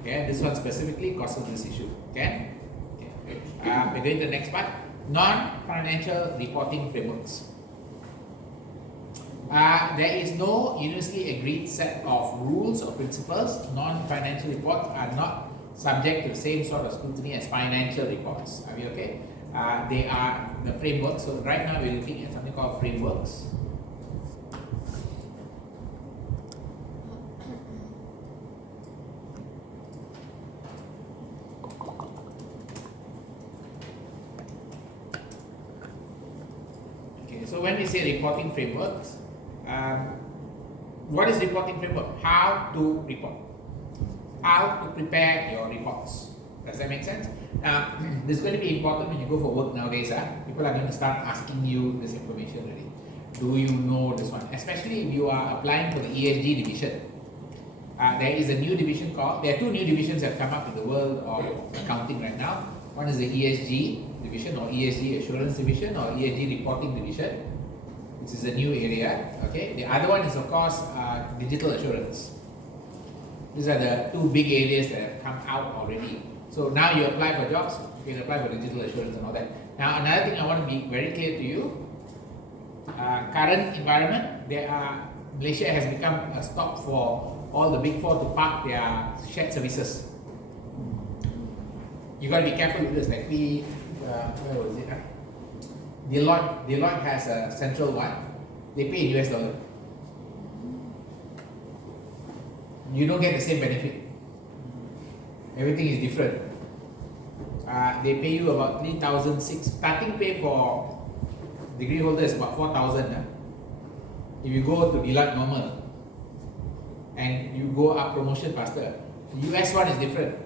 okay, this one specifically causes this issue. Okay, we're going to the next part. Non-financial reporting frameworks. There is no universally agreed set of rules or principles. Non-financial reports are not subject to the same sort of scrutiny as financial reports. Are we okay? They are the frameworks. So right now we're looking at something called frameworks. Okay, so when we say reporting frameworks, what is reporting framework? How to report. How to prepare your reports. Does that make sense? This is going to be important when you go for work nowadays. People are going to start asking you this information already. Do you know this one? Especially if you are applying for the ESG division. There is a new division called, there are two new divisions that come up in the world of accounting right now. One is the ESG division or ESG assurance division or ESG reporting division. This is a new area. Okay. The other one is of course digital assurance. These are the two big areas that have come out already. So now you apply for jobs, you can apply for digital assurance and all that. Now another thing I want to be very clear to you, current environment, Malaysia has become a stop for all the big four to park their shared services. You got to be careful with this. Like where was it? Deloitte has a central one. They pay in US dollar. You don't get the same benefit. Everything is different. They pay you about 3,600. Starting pay for degree holder is about 4,000. If you go to Deloitte normal and you go up promotion faster, the US one is different.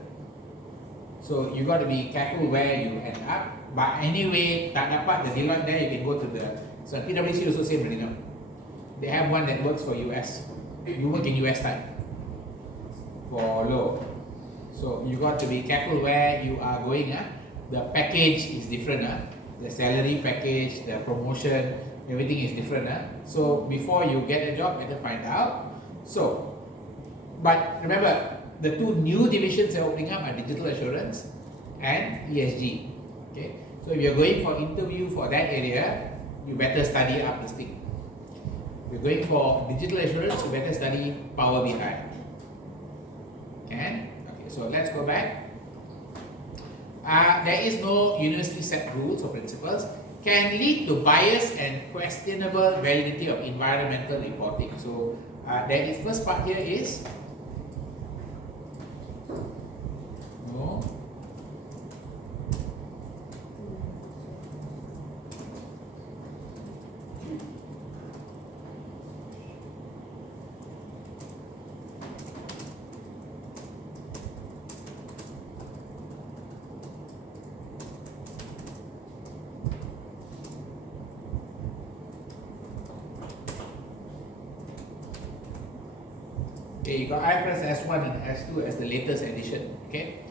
So you got to be careful where you end up. But anyway, tak dapat the Deloitte there, you can go to the, so PwC also same already now. They have one that works for US. You work in US time for law. So you got to be careful where you are going. The package is different. The salary package, the promotion, everything is different. So before you get a job, better find out. So, but remember, the two new divisions that are opening up are digital assurance and ESG. Okay, so if you're going for interview for that area, you better study up this thing. If you're going for digital assurance, you better study Power BI. Okay. so let's go back. There is no universally set rules or principles. Can lead to bias and questionable validity of environmental reporting. So there is first part here is no. Okay, you got IFRS S1 and S2 as the latest edition. Okay,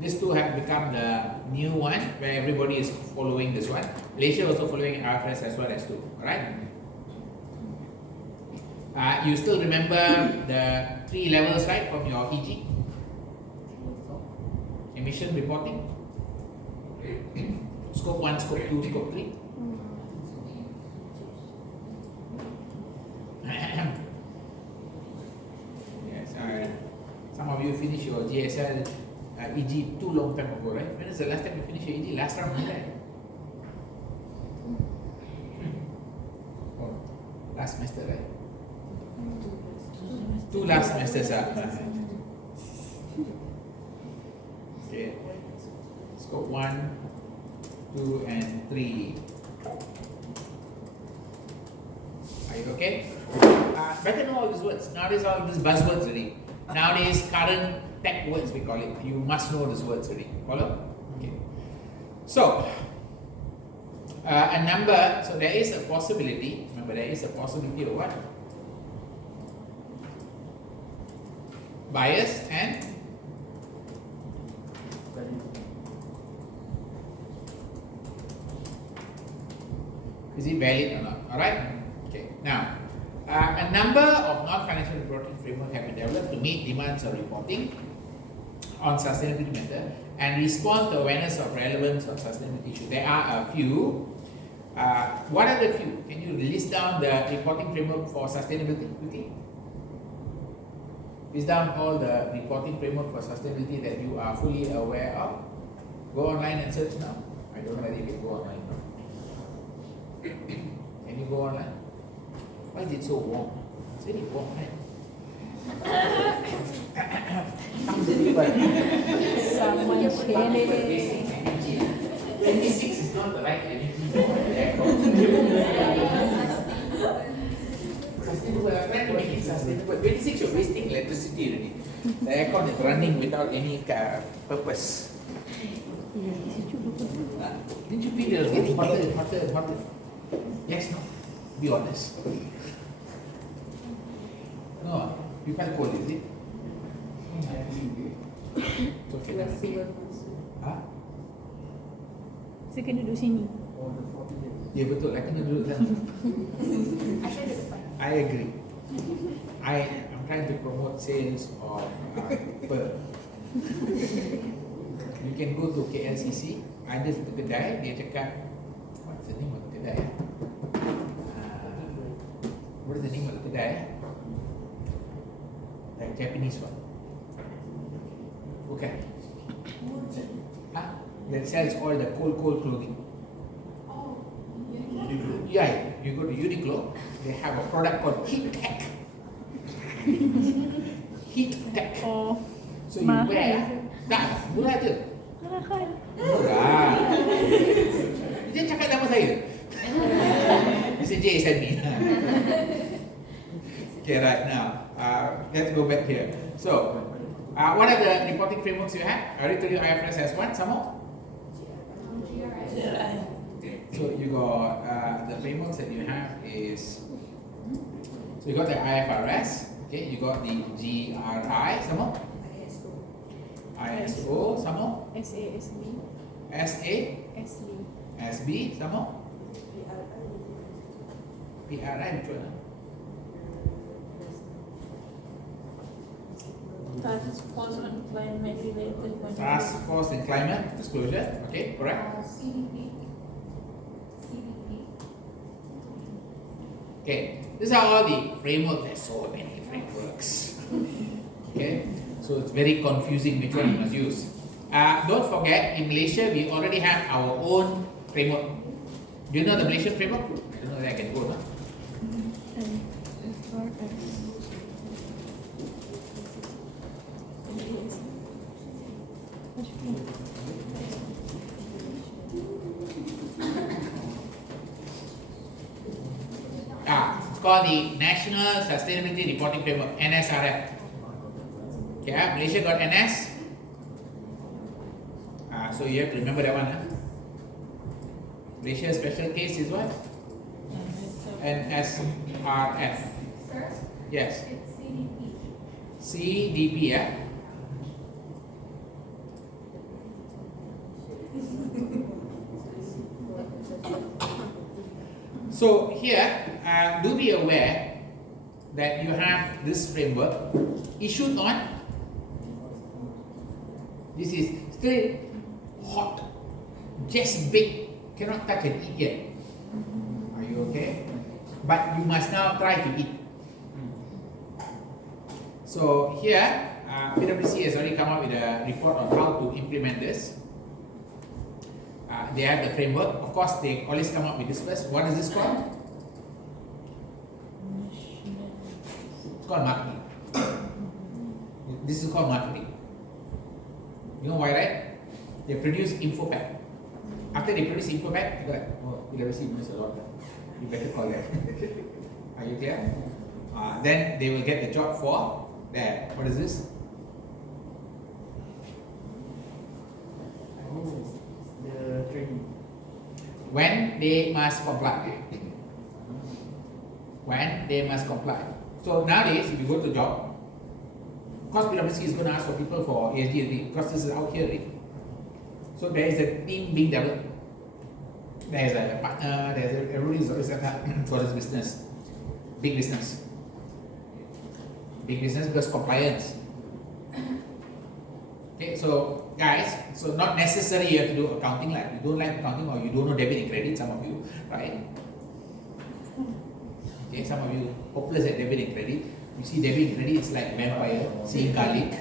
these two have become the new one where everybody is following this one. Malaysia also following IFRS S1, S2. Alright. You still remember the 3 levels, right, from your EG? Emission reporting, scope 1, scope 2, scope 3. Some of you finish your GSL EG too long time ago, right? When is the last time you finished your EG? Last round, right? Oh, last semester, right? 2 last semesters. Okay. Scope 1, 2, and 3. Are you okay? Better know all these words. Nowadays, all these buzzwords already. Nowadays, current tech words we call it. You must know these words already. Follow? Okay. So, a number. So there is a possibility. Remember, there is a possibility of what? Bias and is it valid or not? All right. Okay. Now. A number of non-financial reporting frameworks have been developed to meet demands of reporting on sustainability matter and respond to awareness of relevance of sustainability issues. There are a few. What are the few? Can you list down the reporting framework for sustainability quickly? List down all the reporting framework for sustainability that you are fully aware of. Go online and search now. I don't know whether you can go online now. Can you go online? Why is it so warm? It's really warm, right? Someone sharing. 26 is not the right energy for the aircon. Sustainable, I'm trying to make it sustainable. 26 you're wasting electricity already. The aircon is running without any purpose. Didn't you feel it getting hotter? Yes, no? Be honest. No, you felt cold, is it? It's okay. Huh? Saya kena duduk sini. Ya betul, I kena duduk sana. I agree. I'm trying to promote sales of fur. You can go to KLCC, ada satu kedai, dia cakap, what's the name of the kedai? What is the name of the kedai? Like Japanese one. Okay. That sells all the cold clothing. Yeah, you go to Uniqlo, they have a product called Heat Tech. Heat Tech. Oh, So you wear, dah, murah je. Murah. Dia cakap nama saya. Mr. J send me. Okay, right now, let's go back here. So, what are the reporting frameworks you have? I already told you IFRS has one, some more? So you got the frameworks that you have is, so you got the IFRS, okay, you got the GRI, some more? ISO, some more? SASB. SA, SB. SB, some more? PRI, which one? Task Force on Climate Related Task Force and Climate Disclosure, okay, correct? CDP. Okay, these are all the frameworks. There's so many frameworks. Okay, So it's very confusing which one you must use. Don't forget, in Malaysia, we already have our own framework. Do you know the Malaysian framework? I don't know whether I can go now. It's called the National Sustainability Reporting Framework, NSRF. Okay, Malaysia got NS. So you have to remember that one. Malaysia special case is what? NSRF. Sir? Yes. It's CDP. CDP, yeah. So here, do be aware that you have this framework issued on. This is still hot, just big, cannot touch and eat yet. Are you okay? But you must now try to eat. So here, PwC has already come up with a report on how to implement this. They have the framework. Of course, they always come up with this first. What is this called? It's called marketing. This is called marketing. You know why, right? They produce info pack. After they produce info pack, you go like, oh, PwC knows a lot. You better call that. Are you clear? Then they will get the job for that. What is this? The training. When they must comply. When they must comply. So nowadays, if you go to job, of course PwC is going to ask for people for ESG because this is out here. Right? So there is a team being developed. There is a partner. Everybody is always for this business, big business, because compliance. Okay, so guys, so not necessarily you have to do accounting. Like you don't like accounting or you don't know debit and credit. Some of you, right? Okay, some of you hopeless at debit and credit. You see debit and credit, it's like vampire seeing garlic.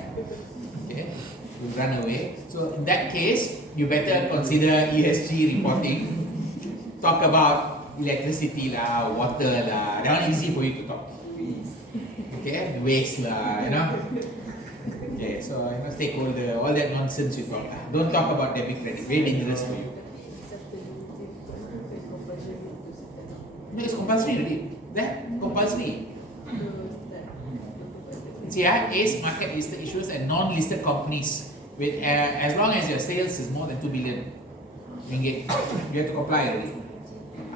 Okay, you run away. So in that case, you better consider ESG reporting. Talk about electricity lah, water lah. That one easy for you to talk. Okay, waste lah, you know. Okay, so stakeholder, all that nonsense you talk. Don't talk about debit credit. Very dangerous for you. No, it's compulsory already. That compulsory. See, ACE market listed issuers and non-listed companies with as long as your sales is more than 2 billion ringgit, you have to comply already.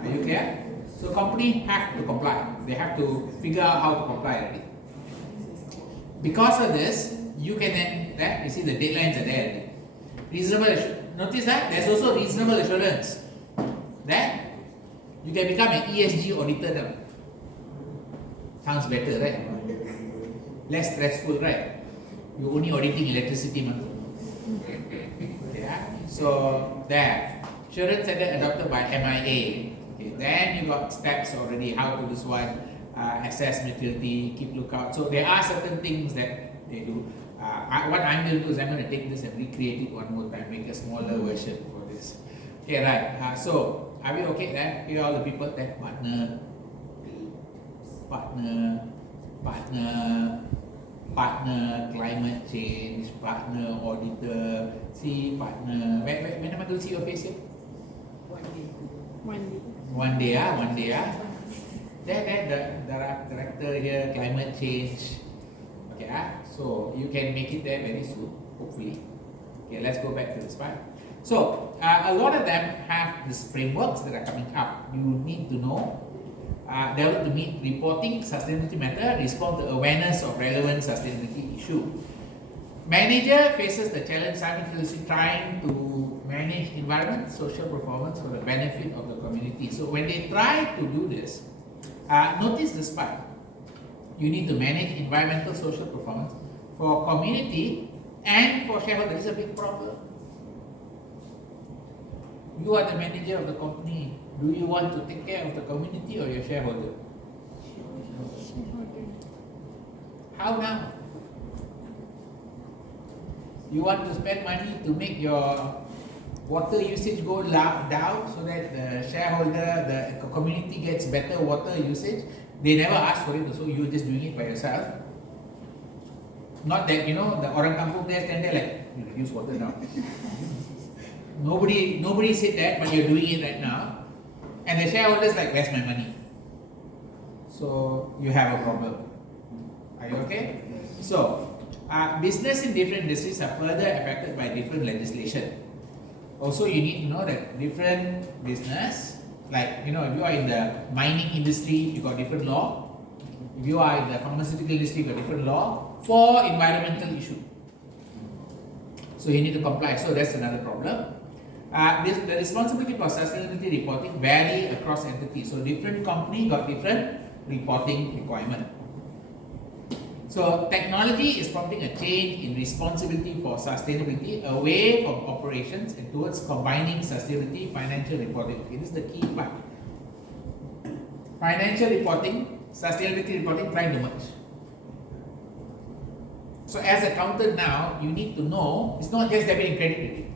Are you clear? So company have to comply. They have to figure out how to comply already. Because of this, you can then, you see the deadlines are there already. Reasonable, notice that there's also reasonable assurance that you can become an ESG auditor now. Sounds better, right? Less stressful, right? You're only auditing electricity, man. Yeah. So there, assurance standard adopted by MIA. Okay. Then you got steps already how to this one, assess maturity, keep lookout. So there are certain things that they do. What I'm going to do is I'm going to take this and recreate it one more time, make a smaller version for this. Okay, right. So are we okay then? Here all the people that partner, climate change, partner, auditor, see partner. When am I going to see your face here? One day. Then the director here, climate change. Okay, so you can make it there very soon, hopefully. Okay, let's go back to this part. So a lot of them have these frameworks that are coming up. You need to know. Develop to meet reporting sustainability matter, respond to awareness of relevant sustainability issue. Manager faces the challenge simultaneously trying to manage environment, social performance for the benefit of the community. So when they try to do this, notice this part. You need to manage environmental, social performance for community and for shareholders. This is a big problem. You are the manager of the company. Do you want to take care of the community or your shareholder? How now? You want to spend money to make your water usage go down so that the shareholder, the community gets better water usage. They never ask for it, so you're just doing it by yourself. Not that, the orang kampung there stand there like, you reduce water now. Nobody said that, but you're doing it right now. And the shareholder's like, where's my money? So you have a problem. Are you okay? So, business in different industries are further affected by different legislation. Also, you need to know that different business, like, if you are in the mining industry, you got different law. If you are in the pharmaceutical industry, you got different law for environmental issue. So you need to comply. So that's another problem. The responsibility for sustainability reporting vary across entities. So different company got different reporting requirement. So technology is prompting a change in responsibility for sustainability away from operations and towards combining sustainability, financial reporting. Okay, this is the key part. Financial reporting, sustainability reporting, trying to merge. So as accountant now, you need to know, it's not just debit and credit rating.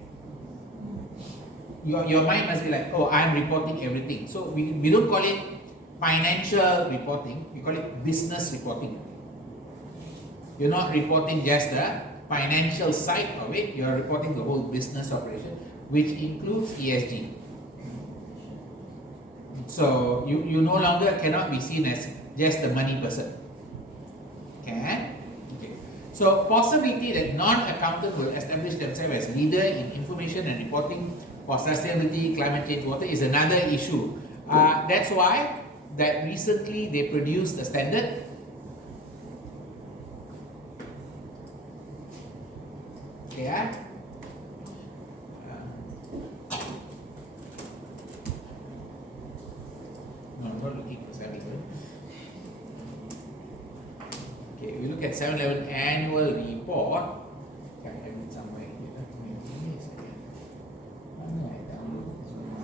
Your mind must be like, oh, I'm reporting everything. So we don't call it financial reporting, we call it business reporting. You're not reporting just the financial side of it, you're reporting the whole business operation, which includes ESG. So you no longer cannot be seen as just the money person. Okay? So possibility that non-accountant will establish themselves as leader in information and reporting for sustainability, climate change, water is another issue. That's why that recently they produced a standard. Yeah. No, I'm not looking for 7-Eleven. Okay, we look at 7-Eleven annual report. I have it somewhere here. Give me a second. I download this one.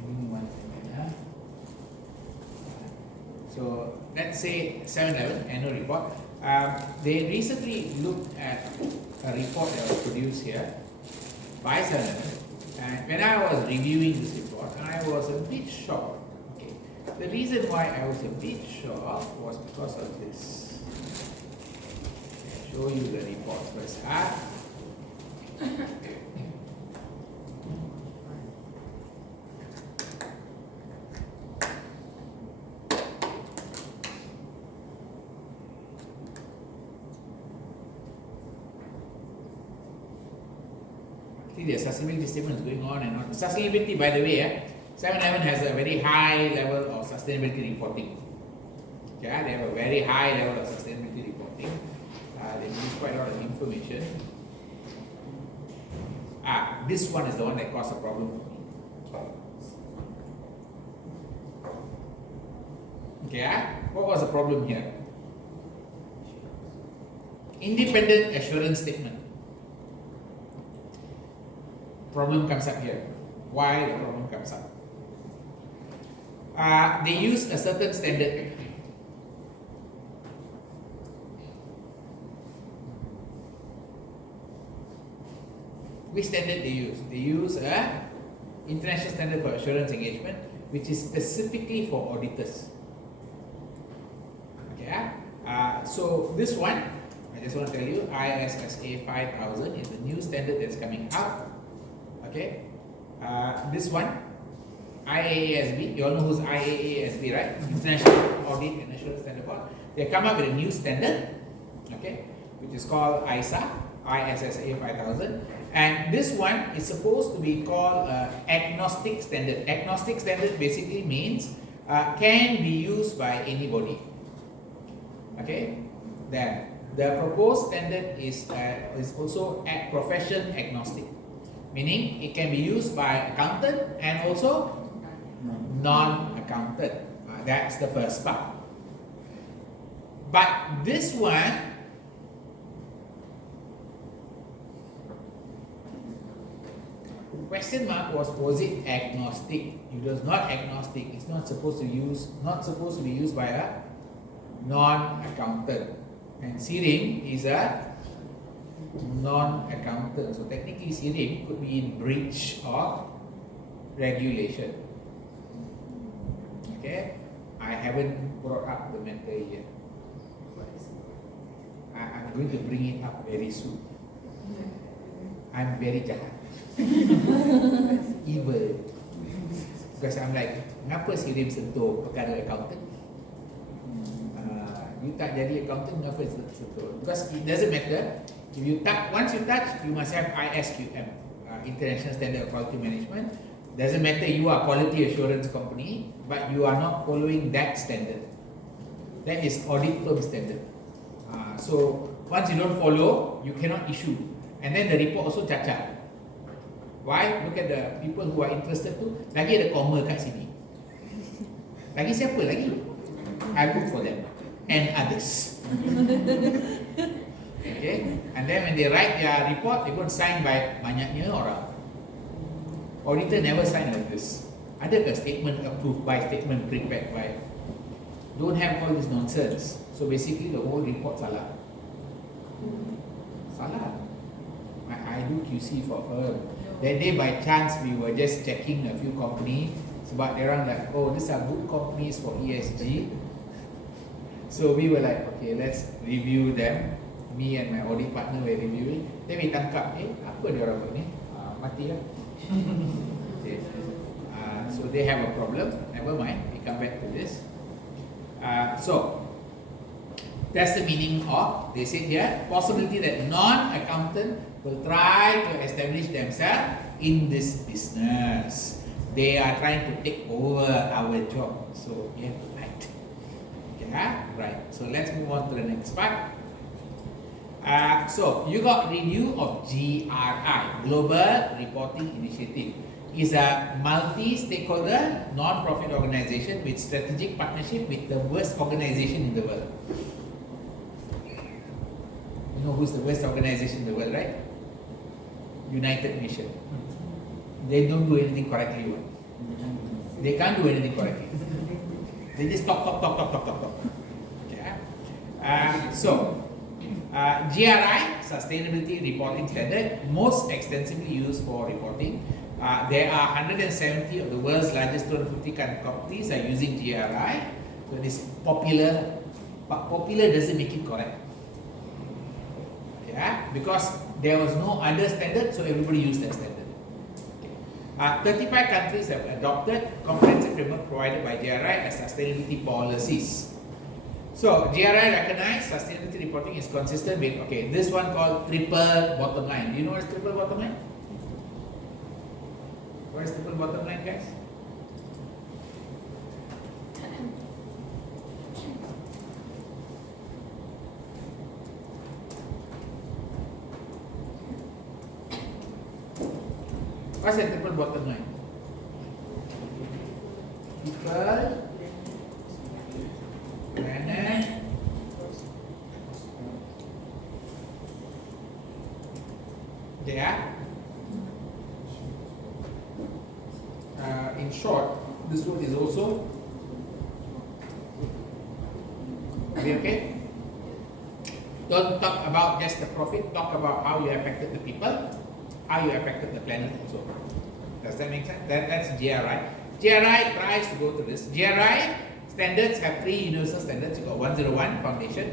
Give me 1 second. So let's say 7-Eleven annual report. They recently looked at a report that was produced here by 7-Eleven, and when I was reviewing this report, I was a bit shocked. Okay, the reason why I was a bit shocked was because of this. I'll show you the report first. See, the sustainability statement is going on and on. Sustainability, by the way, 7-Eleven has a very high level of sustainability reporting. Okay, they have a very high level of sustainability reporting. They use quite a lot of information. This one is the one that caused a problem for me. Okay, what was the problem here? Independent assurance statement. Problem comes up here. Why the problem comes up? They use a certain standard. Which standard they use? They use a international standard for assurance engagement, which is specifically for auditors. Okay. So this one, I just want to tell you, ISSA 5000 is the new standard that's coming out. Okay, this one, IAASB, you all know who's IAASB, right? International Audit and Assurance Standard Board. They come up with a new standard, okay, which is called ISSA 5000. And this one is supposed to be called agnostic standard. Agnostic standard basically means can be used by anybody. Okay, then the proposed standard is also profession agnostic. Meaning it can be used by accountant and also non-accountant. That's the first part. But this one, question mark was it agnostic? It was not agnostic. It's not supposed to be used by a non-accountant, and Sirim is a non-accountant. So technically Sirim could be in breach of regulation. Okay, I haven't brought up the matter yet. I'm going to bring it up very soon. I'm very jahat. Evil. Because I'm like, kenapa Sirim sentuh perkara accountant? You tak jadi accountant, kenapa sentuh? Because it doesn't matter. If you touch, once you touch, you must have ISQM, International Standard of Quality Management. Doesn't matter you are quality assurance company, but you are not following that standard. That is audit firm standard. So once you don't follow, you cannot issue. And then the report also cacat. Why? Look at the people who are interested tu. Lagi ada comma kat sini. Lagi siapa lagi? I look for them and others. Okay. And then when they write their report, they go sign by banyaknya orang. Auditor never sign like this. Ada ke statement approved by, statement prepared by? Don't have all this nonsense. So basically the whole report salah. Salah. I do QC for her. That day by chance we were just checking a few company sebab they orang like, oh, these are good companies for ESG. So we were like, okay, let's review them. Me and my audit partner were reviewing. Then we tangkap, apa dia orang buat ni? Mati lah. Okay. So they have a problem. Never mind, we come back to this. So that's the meaning of, they said here, possibility that non-accountant will try to establish themselves in this business. They are trying to take over our job. So you have to fight. Okay, right. So let's move on to the next part. So you got review of GRI, Global Reporting Initiative. Is a multi-stakeholder non-profit organization with strategic partnership with the worst organization in the world. You know who's the worst organization in the world, right? United Nations. They don't do anything correctly. They can't do anything correctly. They just talk. Okay. GRI, Sustainability Reporting Standard, most extensively used for reporting. There are 170 of the world's largest 250 companies are using GRI. So it is popular, but popular doesn't make it correct. Yeah, because there was no other standard, so everybody used that standard. 35 countries have adopted comprehensive framework provided by GRI as sustainability policies. So GRI recognized sustainability reporting is consistent with, okay, this one called triple bottom line. Do you know what is triple bottom line? What is triple bottom line, guys? What's the triple bottom line? People, planet, in short, this one is also, are we okay? Don't talk about just the profit, talk about how you affected the people, how you affected the planet also. Does that make sense? That's GRI. GRI tries to go to this. GRI standards have 3 universal standards. You got 101 foundation,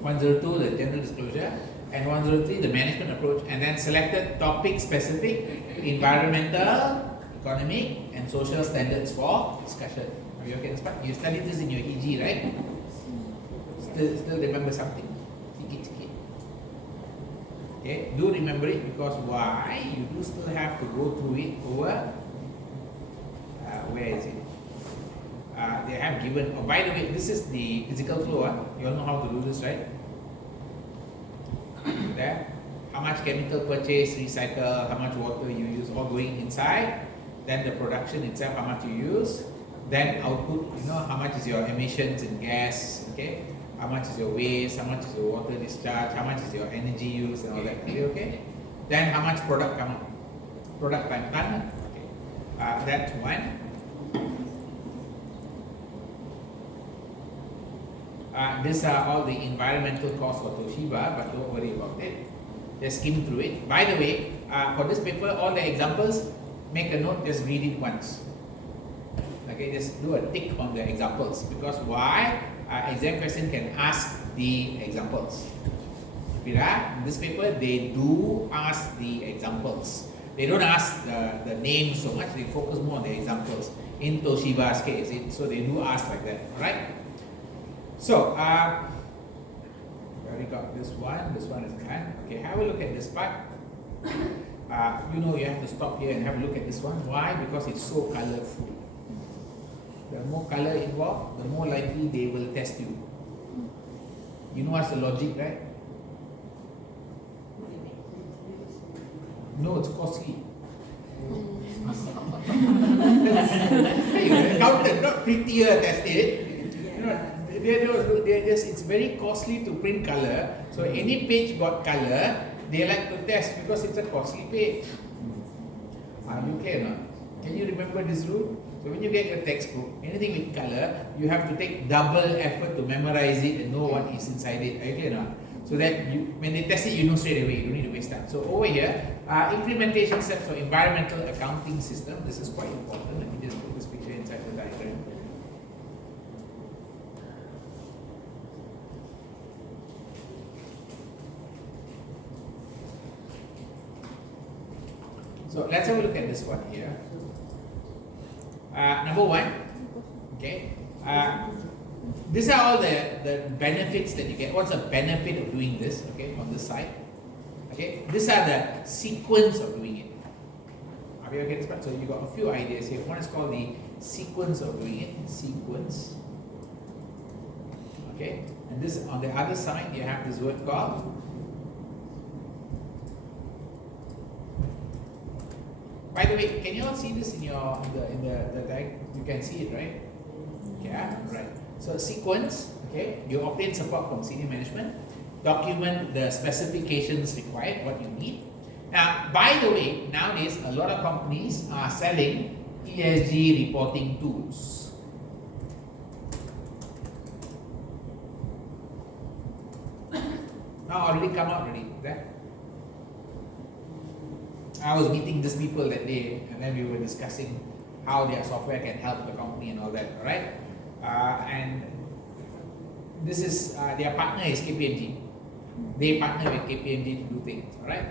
102 the general disclosure, and 103 the management approach, and then selected topic specific environmental, economic, and social standards for discussion. Are you okay in this part? You studied this in your EG, right? Still remember something? Sikit-sikit. Okay, do remember it, because why? You do still have to go through it over, where is it? They have given, oh, by the way, this is the physical flow. You all know how to do this, right? There. How much chemical purchase, recycle, how much water you use, all going inside. Then the production itself, how much you use. Then output, you know, how much is your emissions in gas, okay? How much is your waste, how much is your water discharge, how much is your energy use and all that, okay? Then how much product come out? Product time ton, okay. That's one. these are all the environmental costs for Toshiba, but don't worry about it. Just skim through it. By the way, for this paper, all the examples, make a note, just read it once. Okay, just do a tick on the examples, because why? Exam question can ask the examples. In this paper, they do ask the examples. They don't ask the name so much, they focus more on the examples. In Toshiba's case, so they do ask like that, alright? So, already got this one is done. Okay, have a look at this part. You know you have to stop here and have a look at this one. Why? Because it's so colorful. The more color involved, the more likely they will test you. You know what's the logic, right? No, it's costly. Hey, accountant, not prettier tested. You know, it's very costly to print color. So any page got color, they like to test because it's a costly page. Are you clear now? Can you remember this rule? So when you get your textbook, anything with color, you have to take double effort to memorize it and know what is inside it. Are you clear now? So that when they test it, you know straight away. You don't need to waste time. So over here, implementation steps for environmental accounting system. This is quite important. Let me just put this picture inside the diagram. So let's have a look at this one here. Number one, okay. These are all the benefits that you get. What's the benefit of doing this? Okay, on this side. Okay, these are the sequence of doing it. Are you okay this part? So you got a few ideas here. One is called the sequence of doing it. Sequence. Okay, and this on the other side you have this word called By the way, can you all see this in your in the diagram? You can see it, right? Yeah, right. So sequence, okay, you obtain support from senior management, document the specifications required, what you need. Now, by the way, nowadays a lot of companies are selling ESG reporting tools. Now already come out already, right? I was meeting these people that day, and then we were discussing how their software can help the company and all that, right? And this is their partner is KPMG. They partner with KPMG to do things, all right?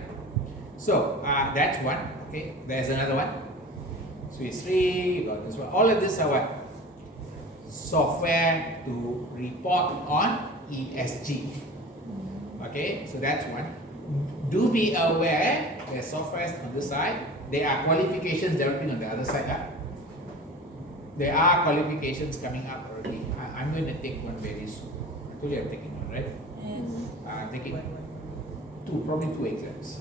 So that's one. Okay, there's another one. Swiss Re, you got this one. All of this are what? Software to report on ESG. Okay, so that's one. Do be aware there's software on this side. There are qualifications developing on the other side. There are qualifications coming up already. I'm going to take one very soon. I told you I'm taking one, right? Yes. I'm taking probably two exams.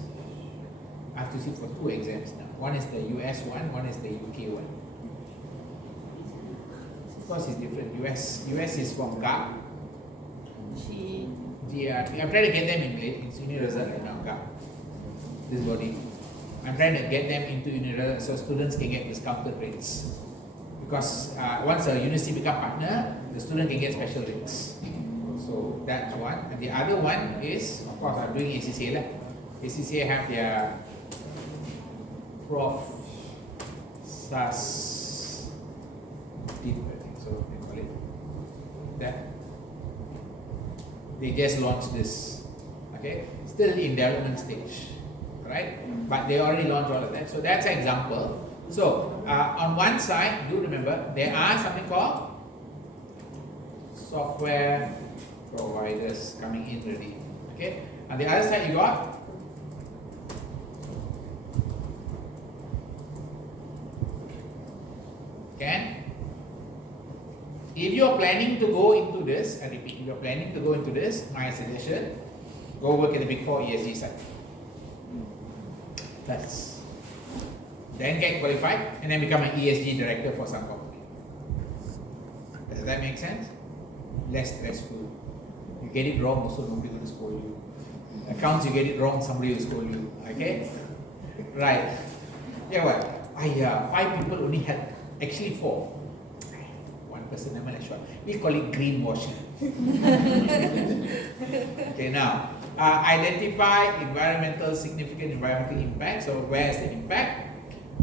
I have to sit for two exams now. One is the US one is the UK one. Of course, it's different. US is from GAP. I'm trying to get them in senior result right now, GAP. This body. I'm trying to get them into university so students can get discounted rates. Because once a university become partner, the student can get special rates. So that's one. And the other one is, of course, I'm doing ACCA. ACCA have their Prof. SAS deep, I think so they call it. That they just launched this. Okay, still in development stage, right? But they already launched all of that. So that's an example. So on one side, do remember there are something called software providers coming in already. Okay, on the other side you got if you're planning to go into this, I repeat, if you're planning to go into this, my suggestion, go work at the Big 4 ESG side. Then get qualified and then become an ESG director for some company. Does that make sense? Less stressful. You get it wrong, also nobody will scold you. Accounts, you get it wrong, somebody will scold you. Okay? Right. Yeah, what? 5 people only had, actually 4. One person, never mind, short. We call it greenwashing. Okay, now, identify significant environmental impact. So where is the impact?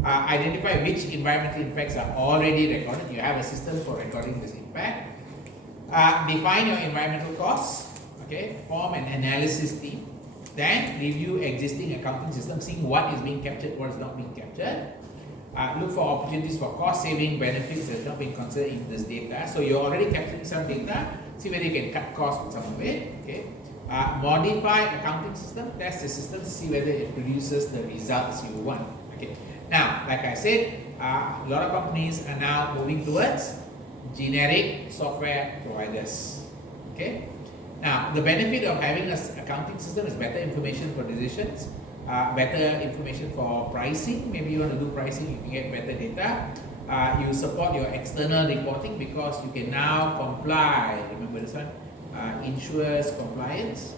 Identify which environmental impacts are already recorded. You have a system for recording this impact. Define your environmental costs. Okay, form an analysis team. Then review existing accounting system, seeing what is being captured, what is not being captured. Look for opportunities for cost saving benefits that are not being considered in this data. So you're already capturing some data. See whether you can cut costs with some of it. Okay. Modify accounting system. Test the system. See whether it produces the results you want. Okay. Now, like I said, a lot of companies are now moving towards generic software providers. Okay. Now, the benefit of having an accounting system is better information for decisions, better information for pricing. Maybe you want to do pricing, you can get better data. You support your external reporting because you can now comply. Remember this one? Insurers compliance.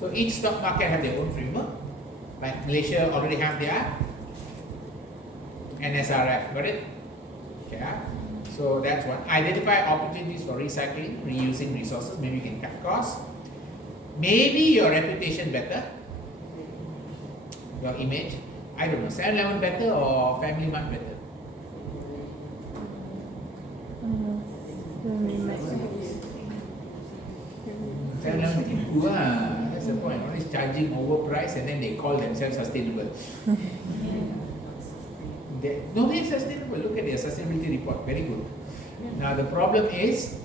So each stock market have their own framework. Like Malaysia already have their NSRF, got it? Okay. So that's one. Identify opportunities for recycling, reusing resources. Maybe you can cut costs. Maybe your reputation better, your image. I don't know, 7-Eleven better or Family Mart better? Seven-Eleven tipu lah. That's the point. Always charging overpriced and then they call themselves sustainable. Nobody is sustainable. Look at their sustainability report. Very good. Now the problem is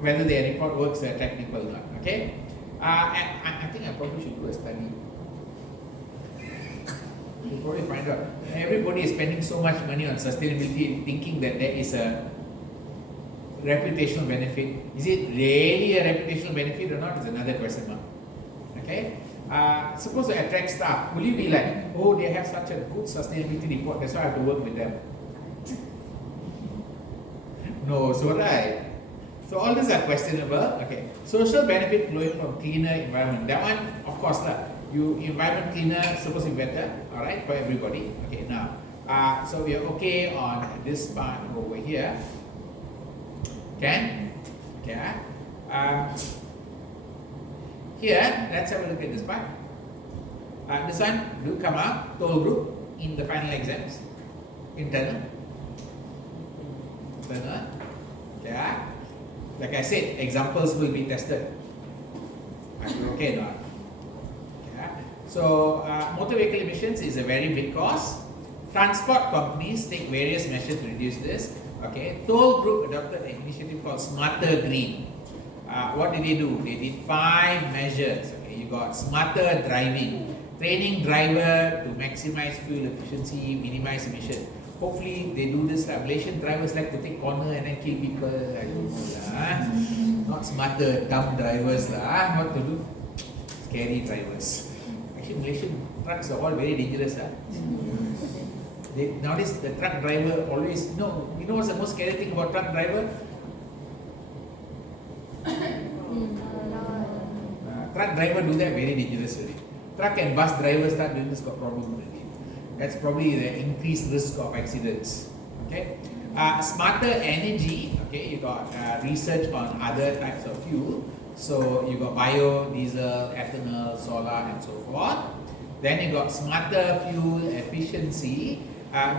whether their report works technical or not. Okay. I think I probably should do a study. You'll probably find out. Everybody is spending so much money on sustainability, thinking that there is a reputational benefit. Is it really a reputational benefit or not? Is another question mark. Okay. Suppose to attract staff, will you be like, oh, they have such a good sustainability report, that's why I have to work with them? No, so right. So all these are questionable. Okay. Social benefit flowing from cleaner environment. That one, of course, you environment cleaner supposed to be better, all right, for everybody. Okay. Now, so we are okay on this part over here. Can? Okay. Here, let's have a look at this part. This one do come out, toll group in the final exams. Internal. Internal. Okay. Like I said, examples will be tested. Are you okay or not? Okay. So, motor vehicle emissions is a very big cost. Transport companies take various measures to reduce this. Okay. Toll group adopted an initiative called Smarter Green. What did they do? They did 5 measures. Okay. You got smarter driving, training driver to maximize fuel efficiency, minimize emission. Hopefully they do this. Malaysian drivers like to take corner and then kill people. I don't know lah. Not smarter, dumb drivers lah. What to do? Scary drivers. Actually, Malaysian trucks are all very dangerous. Nowadays the truck driver always, you know what's the most scary thing about truck driver? Truck driver do that very dangerous already. Truck and bus drivers start doing this, got problem already. That's probably the increased risk of accidents. Okay. Smarter energy. Okay, you got research on other types of fuel. So you got bio, diesel, ethanol, solar, and so forth. Then you got smarter fuel efficiency.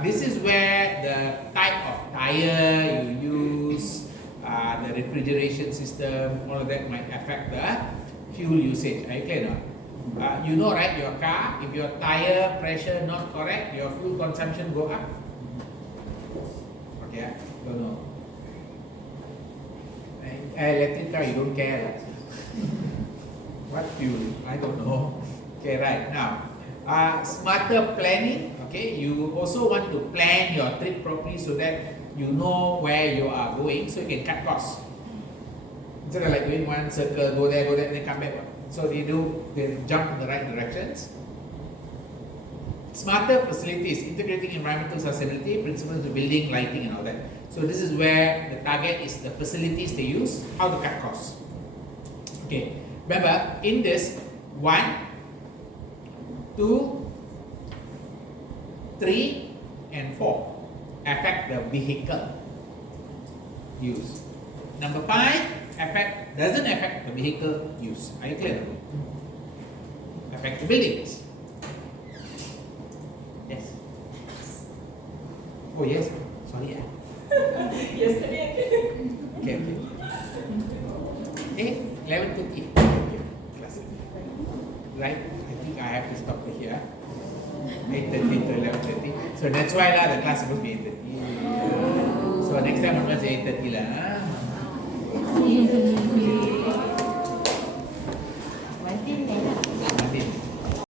This is where the type of tire you use, the refrigeration system, all of that might affect the fuel usage. Are you clear now? You know, right, your car, if your tire pressure not correct, your fuel consumption go up. Okay, don't know. Electric car, you don't care. What fuel? I don't know. Okay, right, now, smarter planning. Okay, you also want to plan your trip properly so that you know where you are going, so you can cut costs. Instead of like doing one circle, go there, then come back. So they jump in the right directions. Smarter facilities, integrating environmental sustainability principles to building, lighting, and all that. So this is where the target is the facilities they use, how to cut costs. Okay, remember in this 1, 2, 3, and 4 affect the vehicle use. Number 5 doesn't affect the vehicle use. Are you clear? Affect the buildings. Yes. Oh yes. Sorry. Yesterday. Okay. 11:30. Okay. Class. Right. I think I have to stop here. 8:30 to 11:30. So that's why lah the class supposed to be 8:30. So next time onwards 8:30 lah.